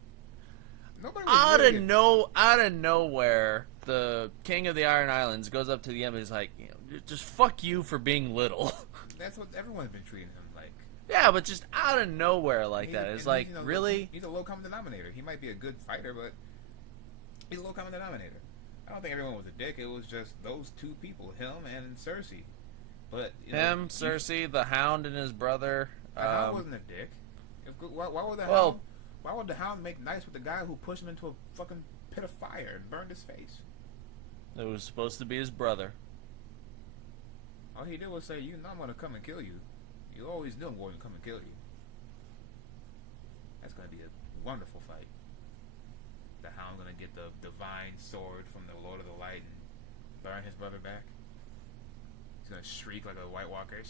nobody was out of nowhere, the King of the Iron Islands goes up to the end and is like, just fuck you for being little. That's what everyone's been treating him like. Yeah, but just out of nowhere like that. It's like, really? He's a low common denominator. He might be a good fighter, but he's a low common denominator. I don't think everyone was a dick. It was just those two people, him and Cersei. But Cersei, the Hound, and his brother. The Hound wasn't a dick. Why would the Hound? Why would the Hound make nice with the guy who pushed him into a fucking pit of fire and burned his face? It was supposed to be his brother. All he did was say, "You know I'm gonna come and kill you. You always knew I'm going to come and kill you." That's gonna be a wonderful fight. The Hound gonna get the divine sword from the Lord of the Light and burn his brother back. He's gonna shriek like a White Walker.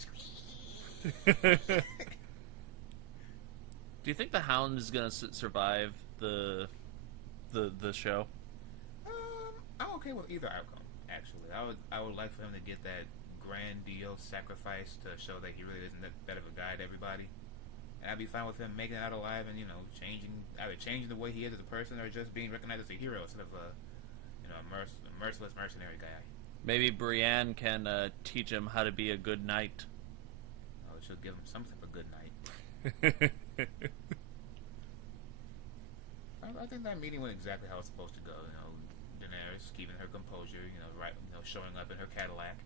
Do you think the Hound is gonna survive the show? I'm okay with either outcome. Actually, I would like for him to get that grandiose sacrifice to show that he really isn't that of a guy to everybody, and I'd be fine with him making it out alive and either changing the way he is as a person or just being recognized as a hero instead of a merciless mercenary guy. Maybe Brienne can teach him how to be a good knight. Oh, she'll give him some type of good night. I think that meeting went exactly how it's supposed to go. Daenerys keeping her composure, showing up in her Cadillac.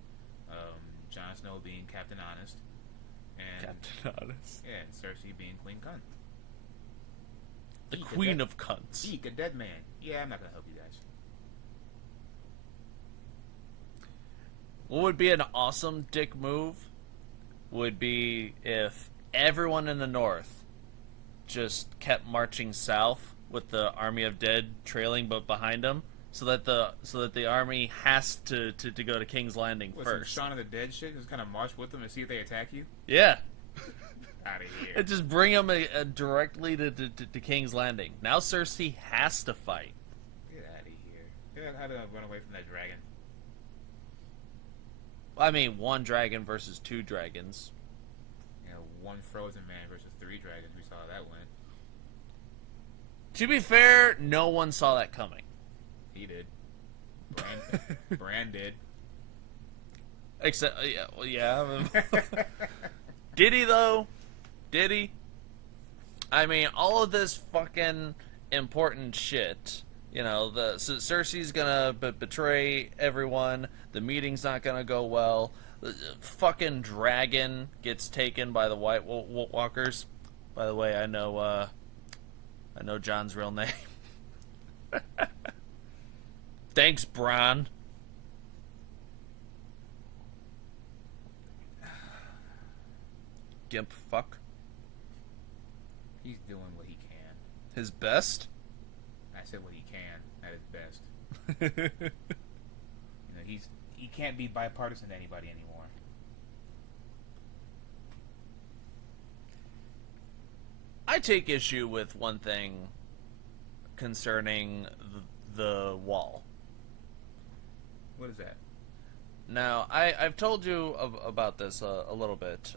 Jon Snow being Captain Honest, and Captain Honest. Yeah, and Cersei being Queen Cunt. The Queen of Cunts. Eek, a dead man. Yeah, I'm not gonna help you guys. What would be an awesome dick move would be if everyone in the north just kept marching south with the army of dead trailing but behind them, so that the army has to go to King's Landing first. Some Shaun of the Dead shit? Just kind of march with them and see if they attack you? Yeah. Out of here. And just bring them directly to King's Landing. Now Cersei has to fight. Get out of here. Yeah, how do I run away from that dragon? I mean, one dragon versus two dragons. One frozen man versus 3. 3 dragons. We saw that win. To be fair, no one saw that coming. He did. Bran did. Except, yeah, well, yeah. Did he, though? Did he? I mean, all of this fucking important shit. You know, Cersei's gonna betray everyone. The meeting's not gonna go well. The fucking dragon gets taken by the White Walkers. By the way, I know John's real name. Thanks, Bron. Gimp fuck. He's doing what he can. His best? I said what he can at his best. You know, he can't be bipartisan to anybody anymore. I take issue with one thing concerning the wall. What is that? Now, I've told you about this a little bit.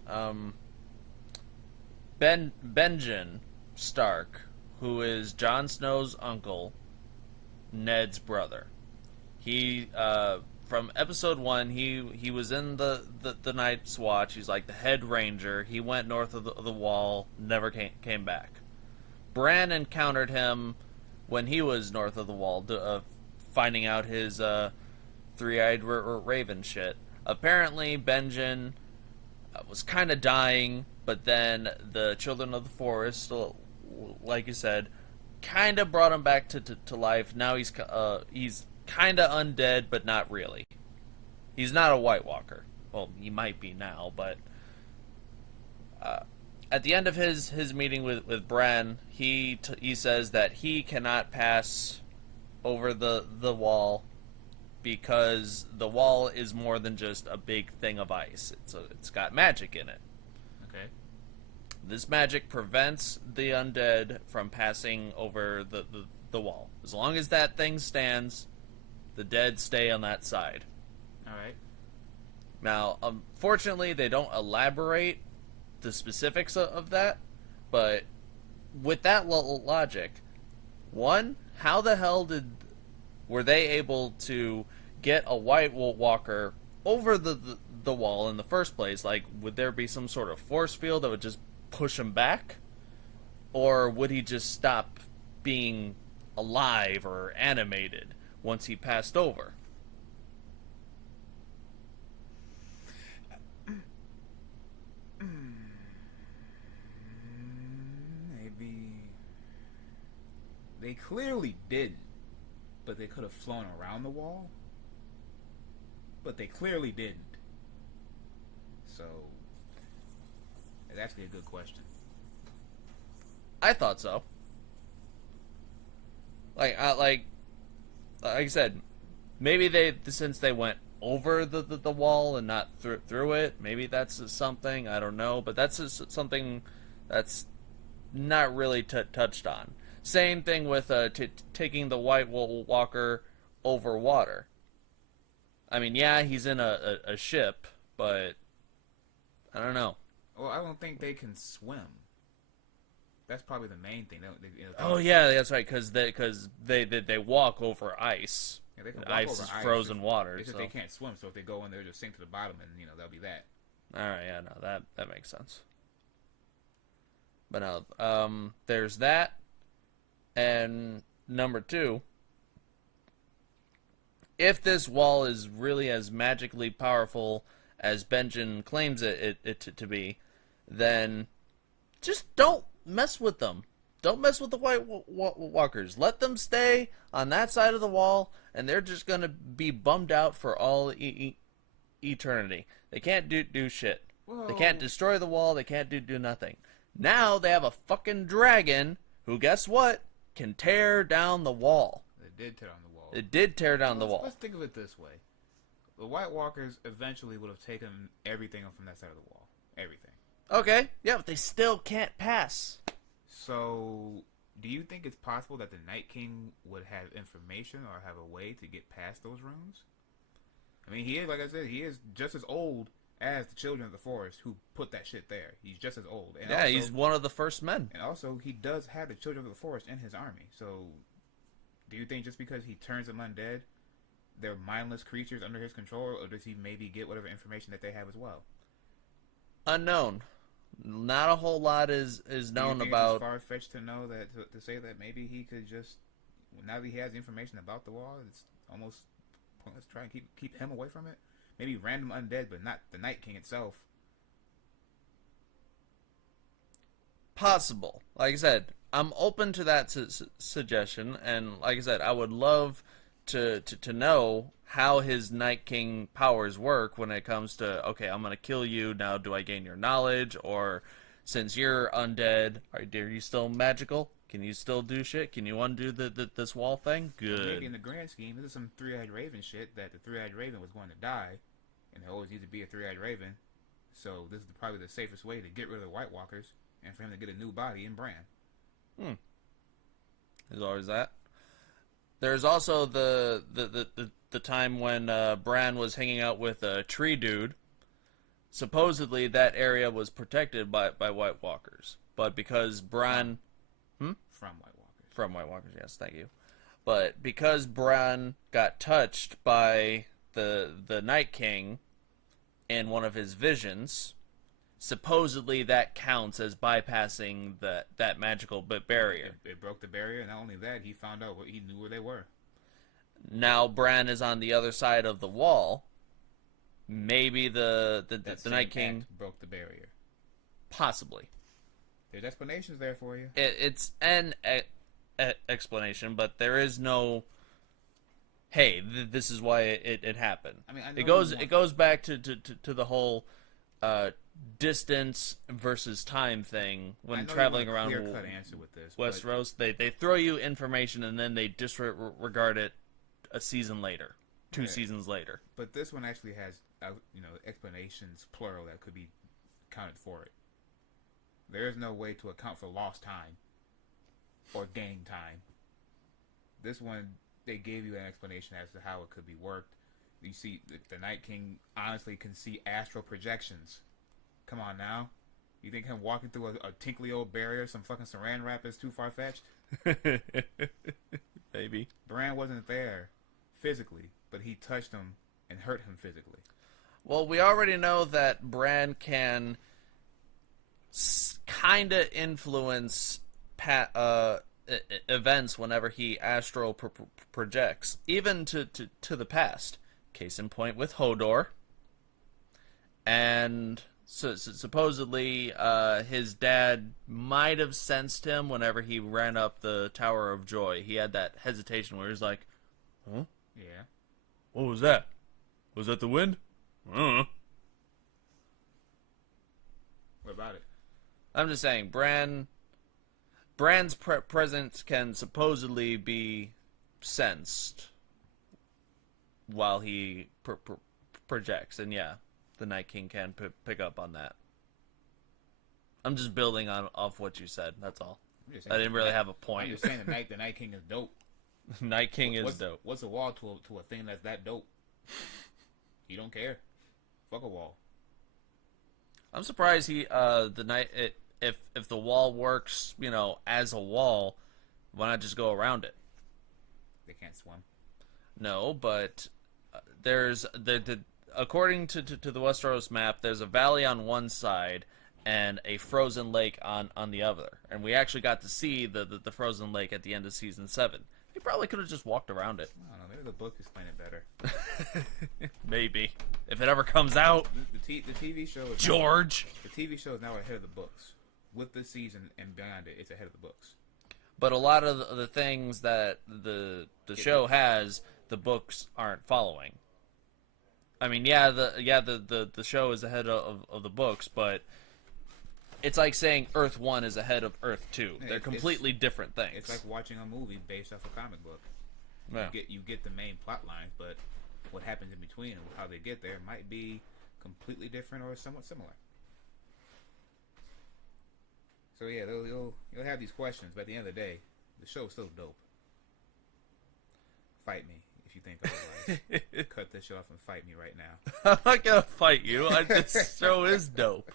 Benjen Stark, who is Jon Snow's uncle, Ned's brother. He from episode 1, he was in the Night's Watch. He's like the head ranger. He went north of the wall, never came back. Bran encountered him when he was north of the wall, finding out his three-eyed raven shit. Apparently, Benjen was kind of dying, but then the Children of the Forest, like you said, kind of brought him back to life. Now he's kind of undead, but not really. He's not a White Walker. Well, he might be now, but at the end of his meeting with Bran, he says that he cannot pass over the wall because the wall is more than just a big thing of ice. It's got magic in it. Okay. This magic prevents the undead from passing over the wall. As long as that thing stands, the dead stay on that side. Alright. Now, unfortunately, they don't elaborate the specifics of that, but with that logic, one, how the hell were they able to get a White Walker over the wall in the first place? Like, would there be some sort of force field that would just push him back? Or would he just stop being alive or animated once he passed over? Maybe they clearly didn't, but they could have flown around the wall. But they clearly didn't. So it's actually a good question. I thought so. Like I said, maybe since they went over the wall and not through it, maybe that's something, I don't know, but that's something that's not really touched on. Same thing with taking the White Walker over water. I mean, yeah, he's in a ship, but I don't know. Well, I don't think they can swim. That's probably the main thing. Oh yeah, that's right. Because they walk over ice. Yeah, they can walk ice over is ice. frozen water. It's just So. they can't swim, so if they go in there, just sink to the bottom, and that'll be that. All right, yeah, no, that makes sense. But no, there's that, and number 2. If this wall is really as magically powerful as Benjen claims it to be, then just don't mess with them. Don't mess with the White Walkers. Let them stay on that side of the wall, and they're just going to be bummed out for all eternity. They can't do shit. Whoa. They can't destroy the wall. They can't do nothing. Now they have a fucking dragon who, guess what, can tear down the wall. They did tear down the wall. It did tear down the wall. Let's think of it this way. The White Walkers eventually would have taken everything from that side of the wall. Everything. Okay, yeah, but they still can't pass. So, do you think it's possible that the Night King would have information or have a way to get past those runes? I mean, he is, like I said, he is just as old as the Children of the Forest who put that shit there. He's just as old. And Yeah, also, he's one of the first men. And also, he does have the Children of the Forest in his army. So, do you think just because he turns them undead, they're mindless creatures under his control, or does he maybe get whatever information that they have as well? Unknown. Not a whole lot is known about. It's far-fetched to know that to say that maybe he could just, now that he has information about the wall, it's almost pointless to try and keep him away from it. Maybe random undead, but not the Night King itself. Possible. Like I said, I'm open to that suggestion, and like I said, I would love to know how his Night King powers work when it comes to, okay, I'm gonna kill you, now do I gain your knowledge, or since you're undead, are you still magical? Can you still do shit? Can you undo this wall thing? Good. Maybe in the grand scheme, this is some three-eyed raven shit that the three-eyed raven was going to die, and there always needs to be a three-eyed raven, so this is probably the safest way to get rid of the White Walkers, and for him to get a new body in Bran. There's always that. There's also the time when Bran was hanging out with a tree dude. Supposedly that area was protected by White Walkers, but because Bran From White Walkers. From White Walkers, yes, thank you. But because Bran got touched by the Night King in one of his visions, supposedly that counts as bypassing that magical barrier. It broke the barrier, and not only that, he found out he knew where they were. Now Bran is on the other side of the wall. Maybe the Night King broke the barrier. Possibly. There's explanations there for you. It's an explanation, but there is no. Hey, this is why it happened. I mean, it goes back to the whole distance versus time thing when traveling around clear-cut answer with this, Westeros. They throw you information and then they disregard it a season later, two seasons later. But this one actually has explanations plural that could be counted for it. There is no way to account for lost time or gained time. This one, they gave you an explanation as to how it could be worked. You see, the Night King honestly can see astral projections. Come on now. You think him walking through a tinkly old barrier, some fucking saran wrap is too far-fetched? Maybe. Bran wasn't there physically, but he touched him and hurt him physically. Well, we already know that Bran can kind of influence events whenever he astral projects, even to the past. Case in point with Hodor. And so supposedly his dad might have sensed him whenever he ran up the Tower of Joy. He had that hesitation where he's like, huh? Yeah. What was that? Was that the wind? What about it? I'm just saying, Bran's presence can supposedly be sensed while he projects, and yeah, the Night King can pick up on that. I'm just building off what you said. That's all. I didn't really have a point. I'm just saying the Night King is dope. Night King is dope. What's a wall to a thing that's that dope? He don't care. Fuck a wall. I'm surprised if the wall works, as a wall, why not just go around it? They can't swim. No, but there's according to the Westeros map, there's a valley on one side and a frozen lake on the other, and we actually got to see the frozen lake at the end of season 7. He probably could have just walked around it. I don't know. Maybe the book explained it better. Maybe if it ever comes out. The TV show is George. The TV show is now ahead of the books. With the season and beyond it, it's ahead of the books. But a lot of the things that the show has, the books aren't following. I mean, the show is ahead of the books, but it's like saying Earth 1 is ahead of Earth 2. They're completely different things. It's like watching a movie based off a comic book. Yeah. You get the main plot lines, but what happens in between and how they get there might be completely different or somewhat similar. So yeah, you'll have these questions, but at the end of the day, the show is still dope. Fight me if you think otherwise. Cut this shit off and fight me right now. I'm not gonna fight you. This show is dope.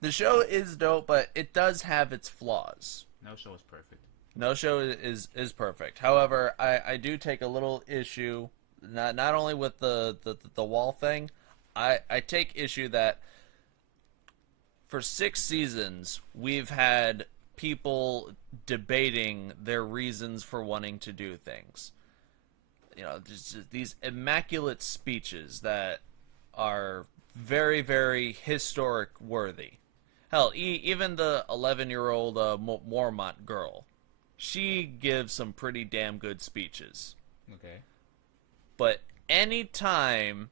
The show is dope, but it does have its flaws. No show is perfect. No show is perfect. However, I do take a little issue, not only with the wall thing. I take issue that for 6 seasons we've had people debating their reasons for wanting to do things. You know, just these immaculate speeches that are very, very historic worthy. Hell, even the 11-year-old Mormont girl, she gives some pretty damn good speeches. Okay. But anytime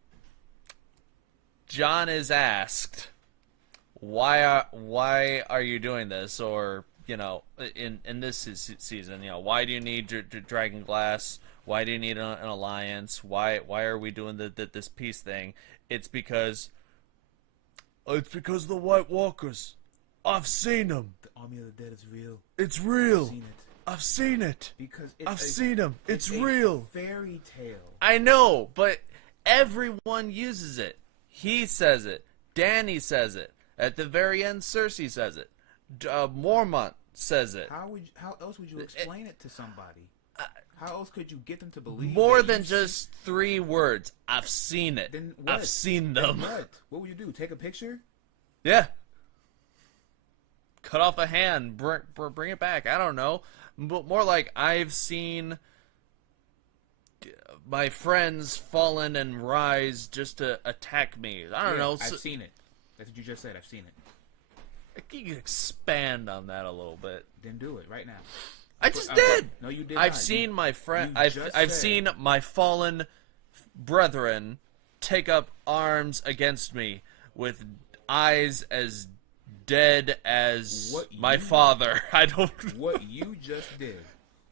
John is asked, why are you doing this, or you know, in this season, you know, why do you need Dragon Glass? Why do you need an alliance? Why are we doing this peace thing? It's because the White Walkers. I've seen them. The Army of the Dead is real. It's real. I've seen it. Because I've seen them. It's a real. Fairy tale. I know, but everyone uses it. He says it. Danny says it. At the very end, Cersei says it. Mormont says it. How else would you explain it to somebody? How else could you get them to believe? More than just 3 words. I've seen it. Then what? I've seen them. Then what? What would you do? Take a picture? Yeah. Cut off a hand. Bring it back. I don't know. But more like, I've seen my friends fallen and rise just to attack me. I don't know. I've seen it. That's what you just said. I've seen it. Can you expand on that a little bit? Then do it right now. I just did. No, you did. I've seen my friend. I've seen my fallen brethren take up arms against me with eyes as dead as my father. I don't. What you just did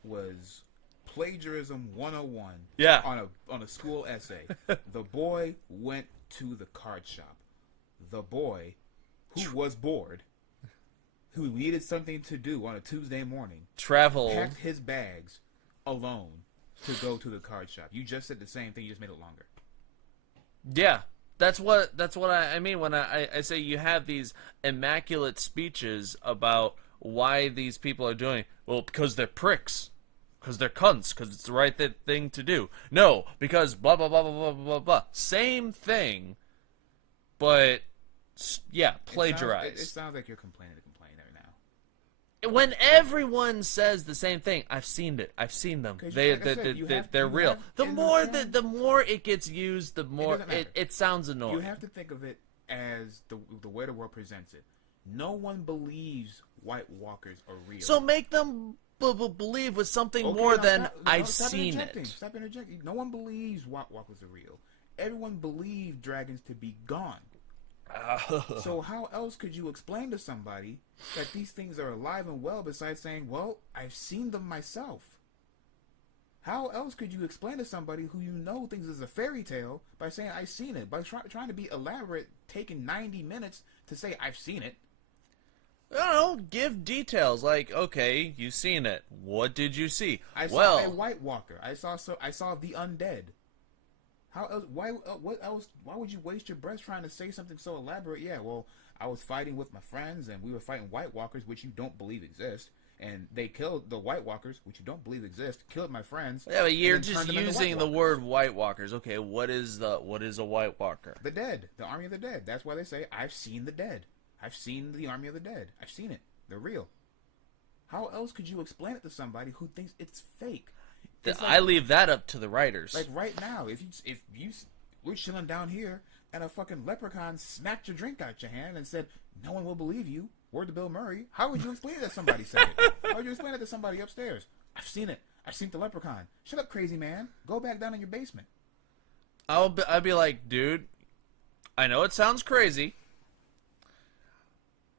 was plagiarism 101. Yeah. On a school essay. The boy went to the card shop. The boy who was bored, who needed something to do on a Tuesday morning, packed his bags alone to go to the card shop. You just said the same thing. You just made it longer. Yeah, that's what I mean when I say you have these immaculate speeches about why these people are doing. Well, because they're pricks, because they're cunts, because it's the right thing to do. No, because blah blah blah blah blah blah blah. Same thing, but yeah, plagiarized. It sounds like you're complaining every now. When everyone says the same thing, I've seen it. I've seen them. They're real. The more it gets used, the more it sounds annoying. You have to think of it as the way the world presents it. No one believes White Walkers are real. So make them believe with something more than I've seen it. Stop interjecting. No one believes White Walkers are real. Everyone believes dragons to be gone. So how else could you explain to somebody that these things are alive and well besides saying, well, I've seen them myself? How else could you explain to somebody who you know thinks is a fairy tale by saying, I've seen it? By trying to be elaborate, taking 90 minutes to say, I've seen it. I don't know, give details like, okay, you've seen it. What did you see? I saw a White Walker. I saw the undead. How else? What else? Why would you waste your breath trying to say something so elaborate? Yeah, well, I was fighting with my friends, and we were fighting White Walkers, which you don't believe exist, and they killed the White Walkers, which you don't believe exist. Killed my friends. Yeah, but you're just using the word White Walkers. Okay, what is a White Walker? The dead, the Army of the Dead. That's why they say I've seen the dead. I've seen the Army of the Dead. I've seen it. They're real. How else could you explain it to somebody who thinks it's fake? I leave that up to the writers. Like right now, if you we're chilling down here and a fucking leprechaun snatched your drink out your hand and said, "No one will believe you." Word to Bill Murray. How would you explain that somebody said it? How would you explain it to somebody upstairs? I've seen it. I've seen the leprechaun. Shut up, crazy man. Go back down in your basement. I'd be like, dude, I know it sounds crazy,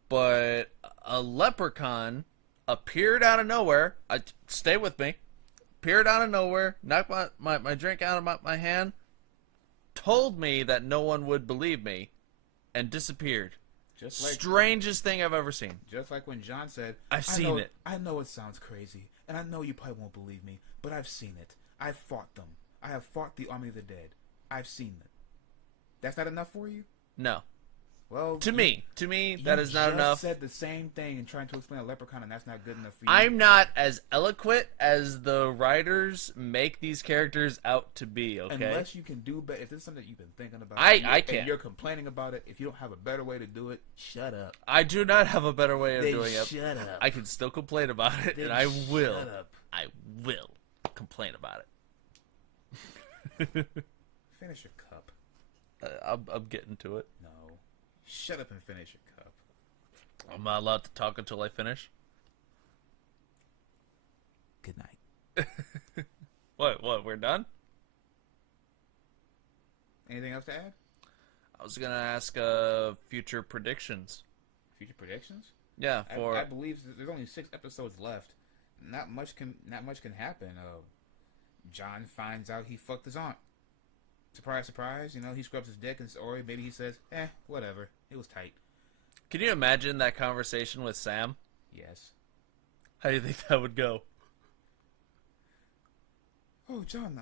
but a leprechaun appeared out of nowhere. Stay with me. Appeared out of nowhere, knocked my drink out of my hand, told me that no one would believe me, and disappeared. Just like, strangest thing I've ever seen. Just like when John said, I've seen it. I know it sounds crazy, and I know you probably won't believe me, but I've seen it. I've fought them. I have fought the army of the dead. I've seen them. That's not enough for you? No. Well, To me, that is not enough. You said the same thing and trying to explain a leprechaun, and that's not good enough for you. I'm not as eloquent as the writers make these characters out to be, okay? Unless you can do better. If this is something that you've been thinking about, I can't. And you're complaining about it, if you don't have a better way to do it, shut up. I do not have a better way of doing it. Shut up. I can still complain about it, and I will. Shut up. I will complain about it. Finish your cup. I'm getting to it. No. Shut up and finish your cup. I'm not allowed to talk until I finish. Good night. What? We're done? Anything else to add? I was gonna ask future predictions. Future predictions? Yeah, for I believe there's only 6 episodes left. Not much can happen. John finds out he fucked his aunt. Surprise, surprise. You know, he scrubs his dick, or maybe he says, whatever. It was tight. Can you imagine that conversation with Sam? Yes. How do you think that would go? Oh, John,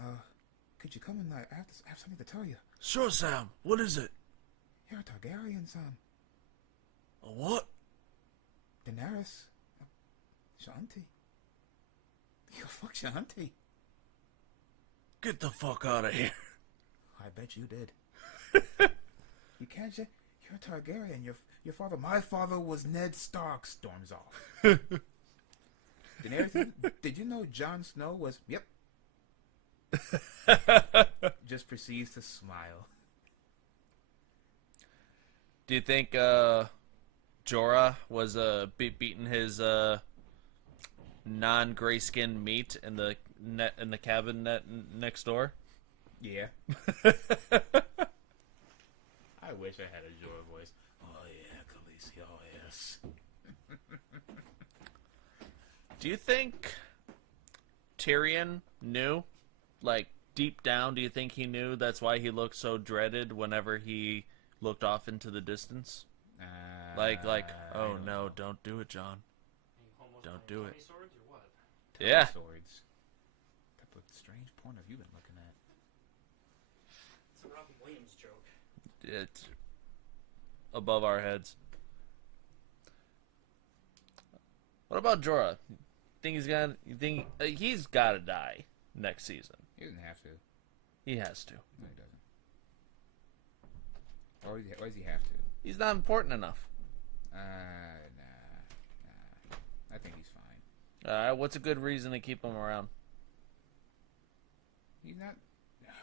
could you come and I have something to tell you. Sure, Sam. What is it? You're a Targaryen, son. A what? Daenerys. Shanti. You fuck Shanti. Get the fuck out of here. I bet you did. You can't say you're a Targaryen. Your father, my father, was Ned Stark. Storms off. Daenerys, did you know Jon Snow was? Yep. Just proceeds to smile. Do you think Jorah was beating his non-gray-skinned meat in the cabin next door? Yeah. I wish I had a Jorah voice. Oh yeah, Khaleesi. Oh yes. Do you think Tyrion knew? Like, deep down, do you think he knew that's why he looked so dreaded whenever he looked off into the distance? Like, oh no, don't do it, John. Don't do it. Swords or what? Yeah. Swords. What type of strange porn have you been looking at? It's a Robin Williams joke. It's above our heads. What about Jorah? You think he's got to die next season? He doesn't have to. He has to. No, he doesn't. Or does he have to? He's not important enough. Nah. I think he's fine. What's a good reason to keep him around? He's not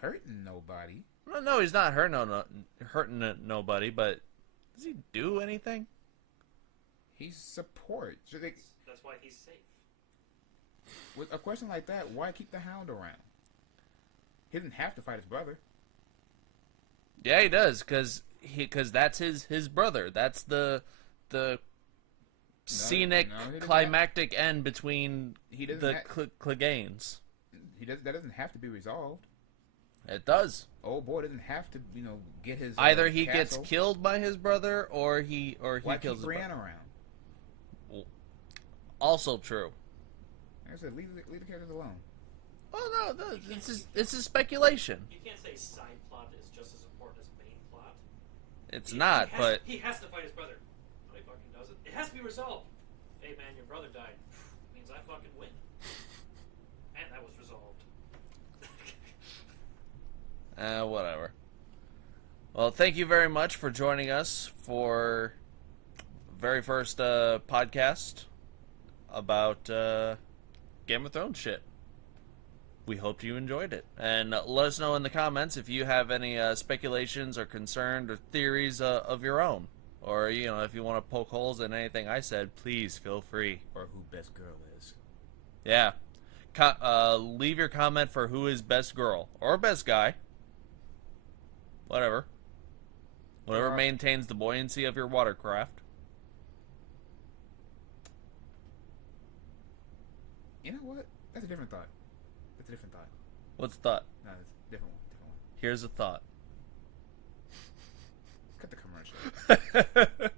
hurting nobody. No, he's not hurting nobody, but does he do anything? He's support. So That's why he's safe. with a question like that, why keep the Hound around? He didn't have to fight his brother. Yeah, he does, because that's his brother. That's the scenic climactic end between the Cleganes. That doesn't have to be resolved. It does. Old boy doesn't have to, get his. Either he castle. gets killed by his brother, or he Why kills keep his Brienne brother. around? Also true. Like I said, leave the characters alone. Oh no, it's a speculation. You can't say side plot is just as important as main plot. It's not, but he has to fight his brother. No, he fucking doesn't. It has to be resolved. Hey man, your brother died. Means I fucking win. And that was resolved. Whatever. Well, thank you very much for joining us for very first podcast about Game of Thrones shit. We hope you enjoyed it. And let us know in the comments if you have any speculations or concerns or theories of your own. Or, if you want to poke holes in anything I said, please feel free. Or who best girl is. Yeah. Leave your comment for who is best girl. Or best guy. Whatever. Whatever maintains the buoyancy of your watercraft. You know what? That's a different thought. What's the thought? No, it's a different one. Here's a thought. Cut the commercial.